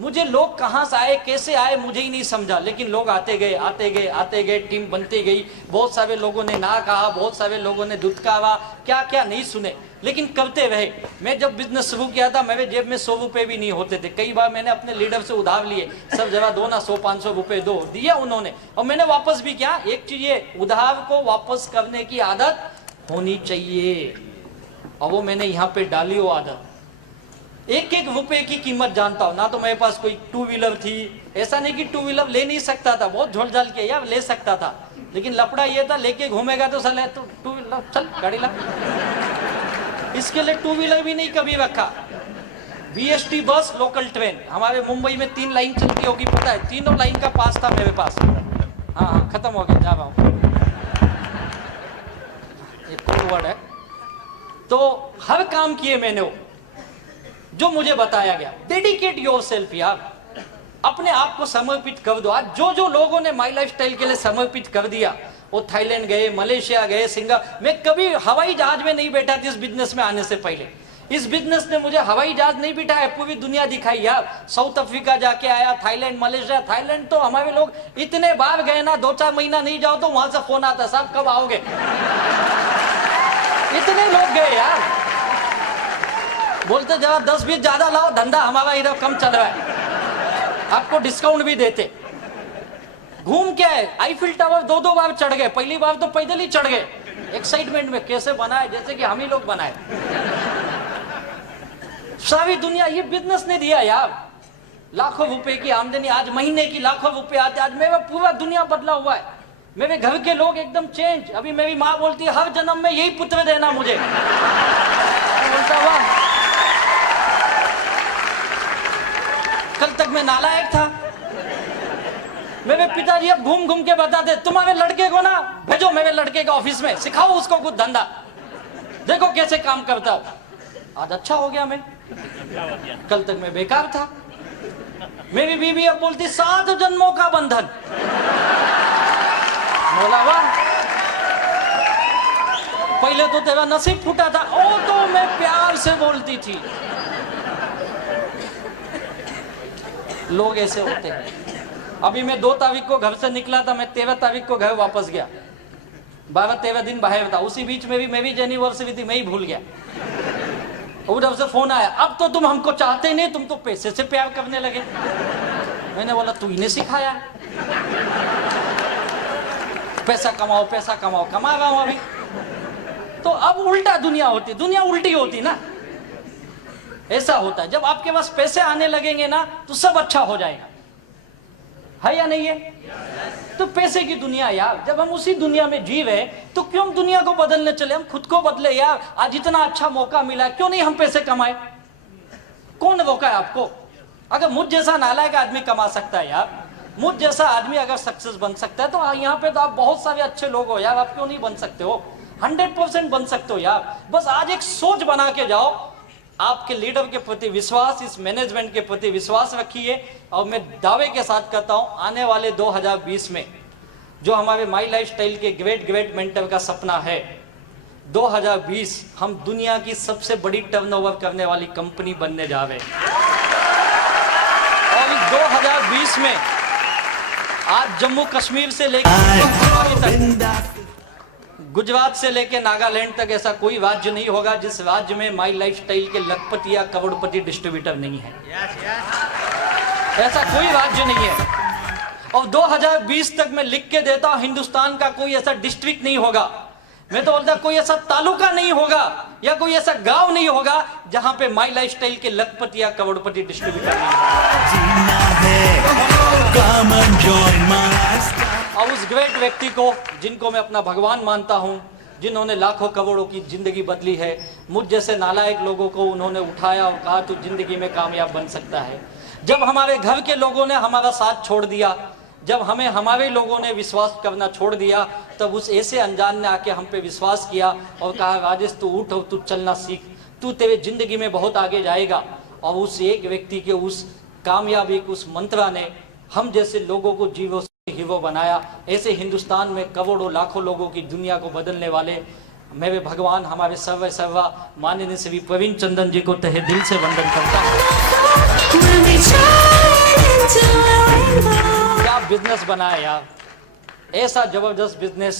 मुझे लोग कहां से आए, कैसे आए, मुझे ही नहीं समझा, लेकिन लोग आते गए, टीम बनती गई। बहुत सारे लोगों ने ना कहा, बहुत सारे लोगों ने दुत्कारा, क्या क्या नहीं सुने, लेकिन करते रहे। मैं जब बिजनेस शुरू किया था, मेरे जेब में 100 रुपए भी नहीं होते थे। कई बार मैंने अपने लीडर से उधार लिए, सब जरा दो ना, 100-500 रुपए दो, दिया उन्होंने, और मैंने वापस भी किया। एक चीज ये, उधार को वापस करने की आदत होनी चाहिए, और वो मैंने यहाँ पे डाली वो आदत। एक रुपए की कीमत जानता हूं ना। तो मेरे पास कोई 2 व्हीलर थी, ऐसा नहीं कि 2 व्हीलर ले नहीं सकता था, बहुत झोल झाल के यार ले सकता था, लेकिन लफड़ा ये था लेके घूमेगा तो साले तो 2 व्हीलर चल गाड़ी ला। इसके लिए 2 व्हीलर भी नहीं कभी रखा। BST बस, लोकल ट्रेन, हमारे मुंबई में 3 लाइन चलती होगी, पता है, तीनों लाइन का पास था मेरे पास। हाँ, खत्म हो गया, जा रहा हूं, ये कोड वर्ड है। तो हर काम किए मैंने वो, जो मुझे बताया गया, डेडिकेट योरसेल्फ यार, अपने आप को समर्पित कर दो। आज जो जो लोगों ने माई लाइफस्टाइल के लिए समर्पित कर दिया, वो थाईलैंड गए, मलेशिया गए, सिंगापुर। मैं कभी हवाई जहाज में नहीं बैठा था इस बिजनेस में आने से पहले। इस बिजनेस ने मुझे हवाई जहाज नहीं बिठाया, पूरी दुनिया दिखाई यार। साउथ अफ्रीका जाके आया, थाईलैंड, मलेशिया। थाईलैंड तो हमारे लोग इतने बार गए ना, 2-4 महीना नहीं जाओ तो वहां से फोन आता, साहब कब आओगे। इतने लोग गए यार, बोलते जरा 10-20 ज्यादा लाओ, धंधा हमारा इधर कम चल रहा है, आपको डिस्काउंट भी देते। घूम के आए, आईफिल टावर 2-2 बार चढ़ गए। पहली बार तो पैदल ही चढ़ गए, एक्साइटमेंट में। कैसे बनाए, जैसे कि हम ही लोग बनाए। सारी दुनिया, ये बिजनेस ने दिया यार। लाखों रुपए की आमदनी, आज महीने की लाखों रुपए आते। आज मेरा पूरा दुनिया बदला हुआ है। मेरे घर के लोग एकदम चेंज। अभी मेरी माँ बोलती है हर जन्म में यही पुत्र देना मुझे। बोलता हुआ कल तक मैं नालायक था। मेरे पिताजी अब घूम घूम के बताते, तुम्हारे लड़के को ना भेजो मेरे लड़के के ऑफिस में, सिखाओ उसको कुछ धंधा, देखो कैसे काम करता हो। आज अच्छा हो गया मैं, कल तक मैं बेकार था। मेरी बीवी अब बोलती 7 जन्मों का बंधन। बोला वाह, पहले तो तेरा नसीब फूटा था। ओ तो मैं प्यार से बोलती थी। लोग ऐसे होते हैं। अभी मैं 2 तारीख को घर से निकला था, मैं 13 तारीख को घर वापस गया। 12-13 दिन बाहर था। उसी बीच में भी मेरी एनिवर्सरी थी, मैं ही भूल गया। उधर से फोन आया, अब तो तुम हमको चाहते नहीं, तुम तो पैसे से प्यार करने लगे। मैंने बोला तू इन्हें सिखाया, पैसा कमाओ पैसा कमाओ, कमा रहा हूं अभी। तो अब उल्टा दुनिया होती, दुनिया उल्टी होती ना। ऐसा होता है, जब आपके पास पैसे आने लगेंगे ना तो सब अच्छा हो जाएगा, है या नहीं है? तो पैसे की दुनिया यार, जब हम उसी दुनिया में जी रहे तो क्यों हम दुनिया को बदलने चले? हम खुद को बदले यार। आज इतना अच्छा मौका मिला, क्यों नहीं हम पैसे कमाए? कौन रोका है आपको? अगर मुझ जैसा नालायक आदमी कमा सकता है यार, मुझ जैसा आदमी अगर सक्सेस बन सकता है, तो यहाँ पे तो आप बहुत सारे अच्छे लोग हो यार, आप क्यों नहीं बन सकते हो? 100% बन सकते हो यार। बस आज एक सोच बना के जाओ, आपके लीडर के प्रति विश्वास, इस मैनेजमेंट के प्रति विश्वास रखिए। और मैं दावे के साथ कहता हूं, आने वाले 2020 में जो हमारे माई लाइफस्टाइल के ग्रेट मेंटर का सपना है, 2020 हम दुनिया की सबसे बड़ी टर्नओवर करने वाली कंपनी बनने जा रहे हैं। और इस 2020 में आज जम्मू कश्मीर से लेकर गुजरात से लेके नागालैंड तक ऐसा कोई राज्य नहीं होगा जिस राज्य में माई लाइफस्टाइल के लखपति या करोड़पति डिस्ट्रीब्यूटर नहीं है। ऐसा कोई राज्य नहीं है। और 2020 तक मैं लिख के देता हूं, हिंदुस्तान का कोई ऐसा डिस्ट्रिक्ट नहीं होगा, मैं तो बोलता कोई ऐसा तालुका नहीं होगा या कोई ऐसा गांव नहीं होगा जहां पे माई लाइफस्टाइल के लखपति या करोड़पति डिस्ट्रीब्यूटर नहीं होगा। और उस ग्रेट व्यक्ति को, जिनको मैं अपना भगवान मानता हूं, जिन्होंने लाखों करोड़ों की जिंदगी बदली है, मुझ जैसे नालायक लोगों को उन्होंने उठाया और कहा तू जिंदगी में कामयाब बन सकता है। जब हमारे घर के लोगों ने हमारा साथ छोड़ दिया, जब हमें हमारे लोगों ने विश्वास करना छोड़ दिया, तब उस ऐसे अनजान ने आके हम पे विश्वास किया और कहा राजेश तू उठ और तू चलना सीख, तू तेरे जिंदगी में बहुत आगे जाएगा। और उस एक व्यक्ति के उस कामयाबी, उस मंत्रा ने हम जैसे लोगों को जीवो हीरो बनाया। ऐसे हिंदुस्तान में करोड़ों लाखों लोगों की दुनिया को बदलने वाले मेरे भगवान, हमारे सर्वा माननीय श्री प्रवीण चंदन जी को तहे दिल से वंदन करता हूं। क्या बिजनेस बनाया यार, ऐसा जबरदस्त बिजनेस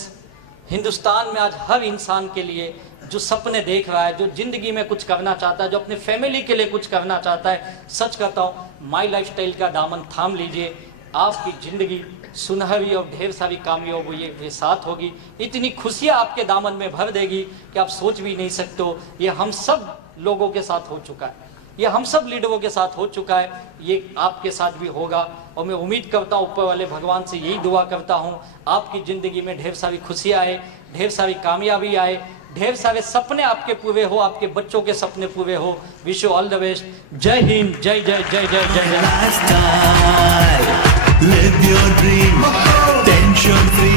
हिंदुस्तान में आज हर इंसान के लिए जो सपने देख रहा है, जो जिंदगी में कुछ करना चाहता है, जो अपने फैमिली के लिए कुछ करना चाहता है, सच कहता हूं माई लाइफस्टाइल का दामन थाम लीजिए, आपकी जिंदगी सुनहरी और ढेर सारी कामयाबी के साथ होगी। इतनी खुशियां आपके दामन में भर देगी कि आप सोच भी नहीं सकते हो। ये हम सब लोगों के साथ हो चुका है, ये हम सब लीडरों के साथ हो चुका है, ये आपके साथ भी होगा। और मैं उम्मीद करता हूँ, ऊपर वाले भगवान से यही दुआ करता हूँ, आपकी ज़िंदगी में ढेर सारी खुशियाँ आए, ढेर सारी कामयाबी आए, ढेर सारे सपने आपके पूरे हो, आपके बच्चों के सपने पूरे हो। Wish you all the best. जय हिंद, जय जय जय जय जय जय। Live your dream, tension free.